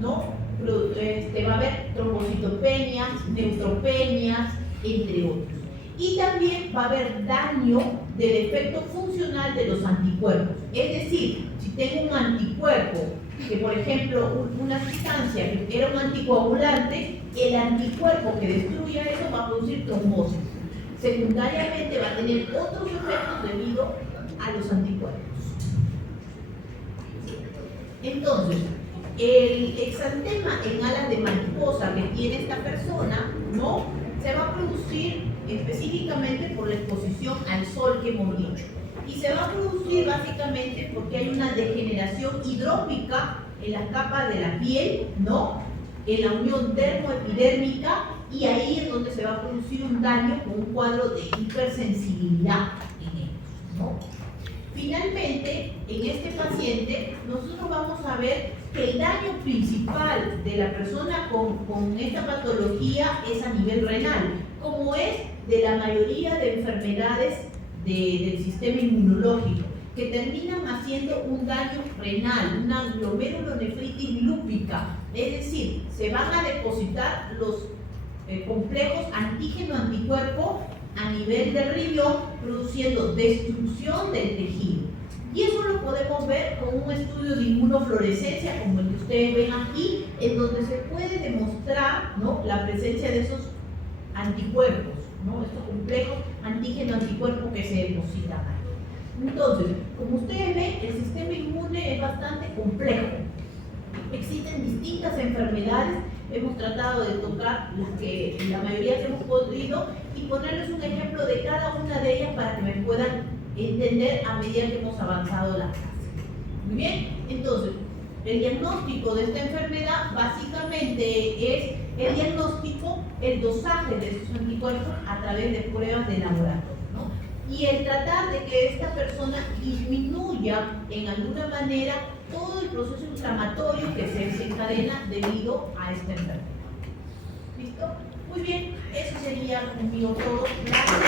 ¿no? Va a haber trombocitopenias, neutropenias, entre otros. Y también va a haber daño del efecto funcional de los anticuerpos. Es decir, si tengo un anticuerpo, que por ejemplo una sustancia que era un anticoagulante, el anticuerpo que destruya eso va a producir trombosis. Secundariamente va a tener otros efectos debido a los anticuerpos. Entonces, el exantema en alas de mariposa que tiene esta persona, ¿no?, Se va a producir específicamente por la exposición al sol que hemos dicho. Y se va a producir básicamente porque hay una degeneración hidrópica en las capas de la piel, ¿no? En la unión dermoepidérmica, y ahí es donde se va a producir un daño con un cuadro de hipersensibilidad en ellos, ¿no? Finalmente, en este paciente, nosotros vamos a ver que el daño principal de la persona con esta patología es a nivel renal, como es de la mayoría de enfermedades del sistema inmunológico, que terminan haciendo un daño renal, una glomerulonefritis lúpica, es decir, se van a depositar los complejos antígeno-anticuerpo a nivel del riñón, produciendo destrucción del tejido. Y eso lo podemos ver con un estudio de inmunofluorescencia, como el que ustedes ven aquí, en donde se puede demostrar, ¿no?, la presencia de esos anticuerpos, ¿no?, estos complejos antígeno-anticuerpo que se depositan ahí. Entonces, como ustedes ven, el sistema inmune es bastante complejo. Existen distintas enfermedades, hemos tratado de tocar la mayoría que hemos podido y ponerles un ejemplo de cada una de ellas para que me puedan entender a medida que hemos avanzado la clase. Muy bien, entonces, el diagnóstico de esta enfermedad básicamente es el diagnóstico, el dosaje de esos anticuerpos a través de pruebas de laboratorio, ¿no? Y el tratar de que esta persona disminuya en alguna manera todo el proceso inflamatorio que se desencadena debido a esta enfermedad. ¿Listo? Muy bien, eso sería conmigo todo. Gracias.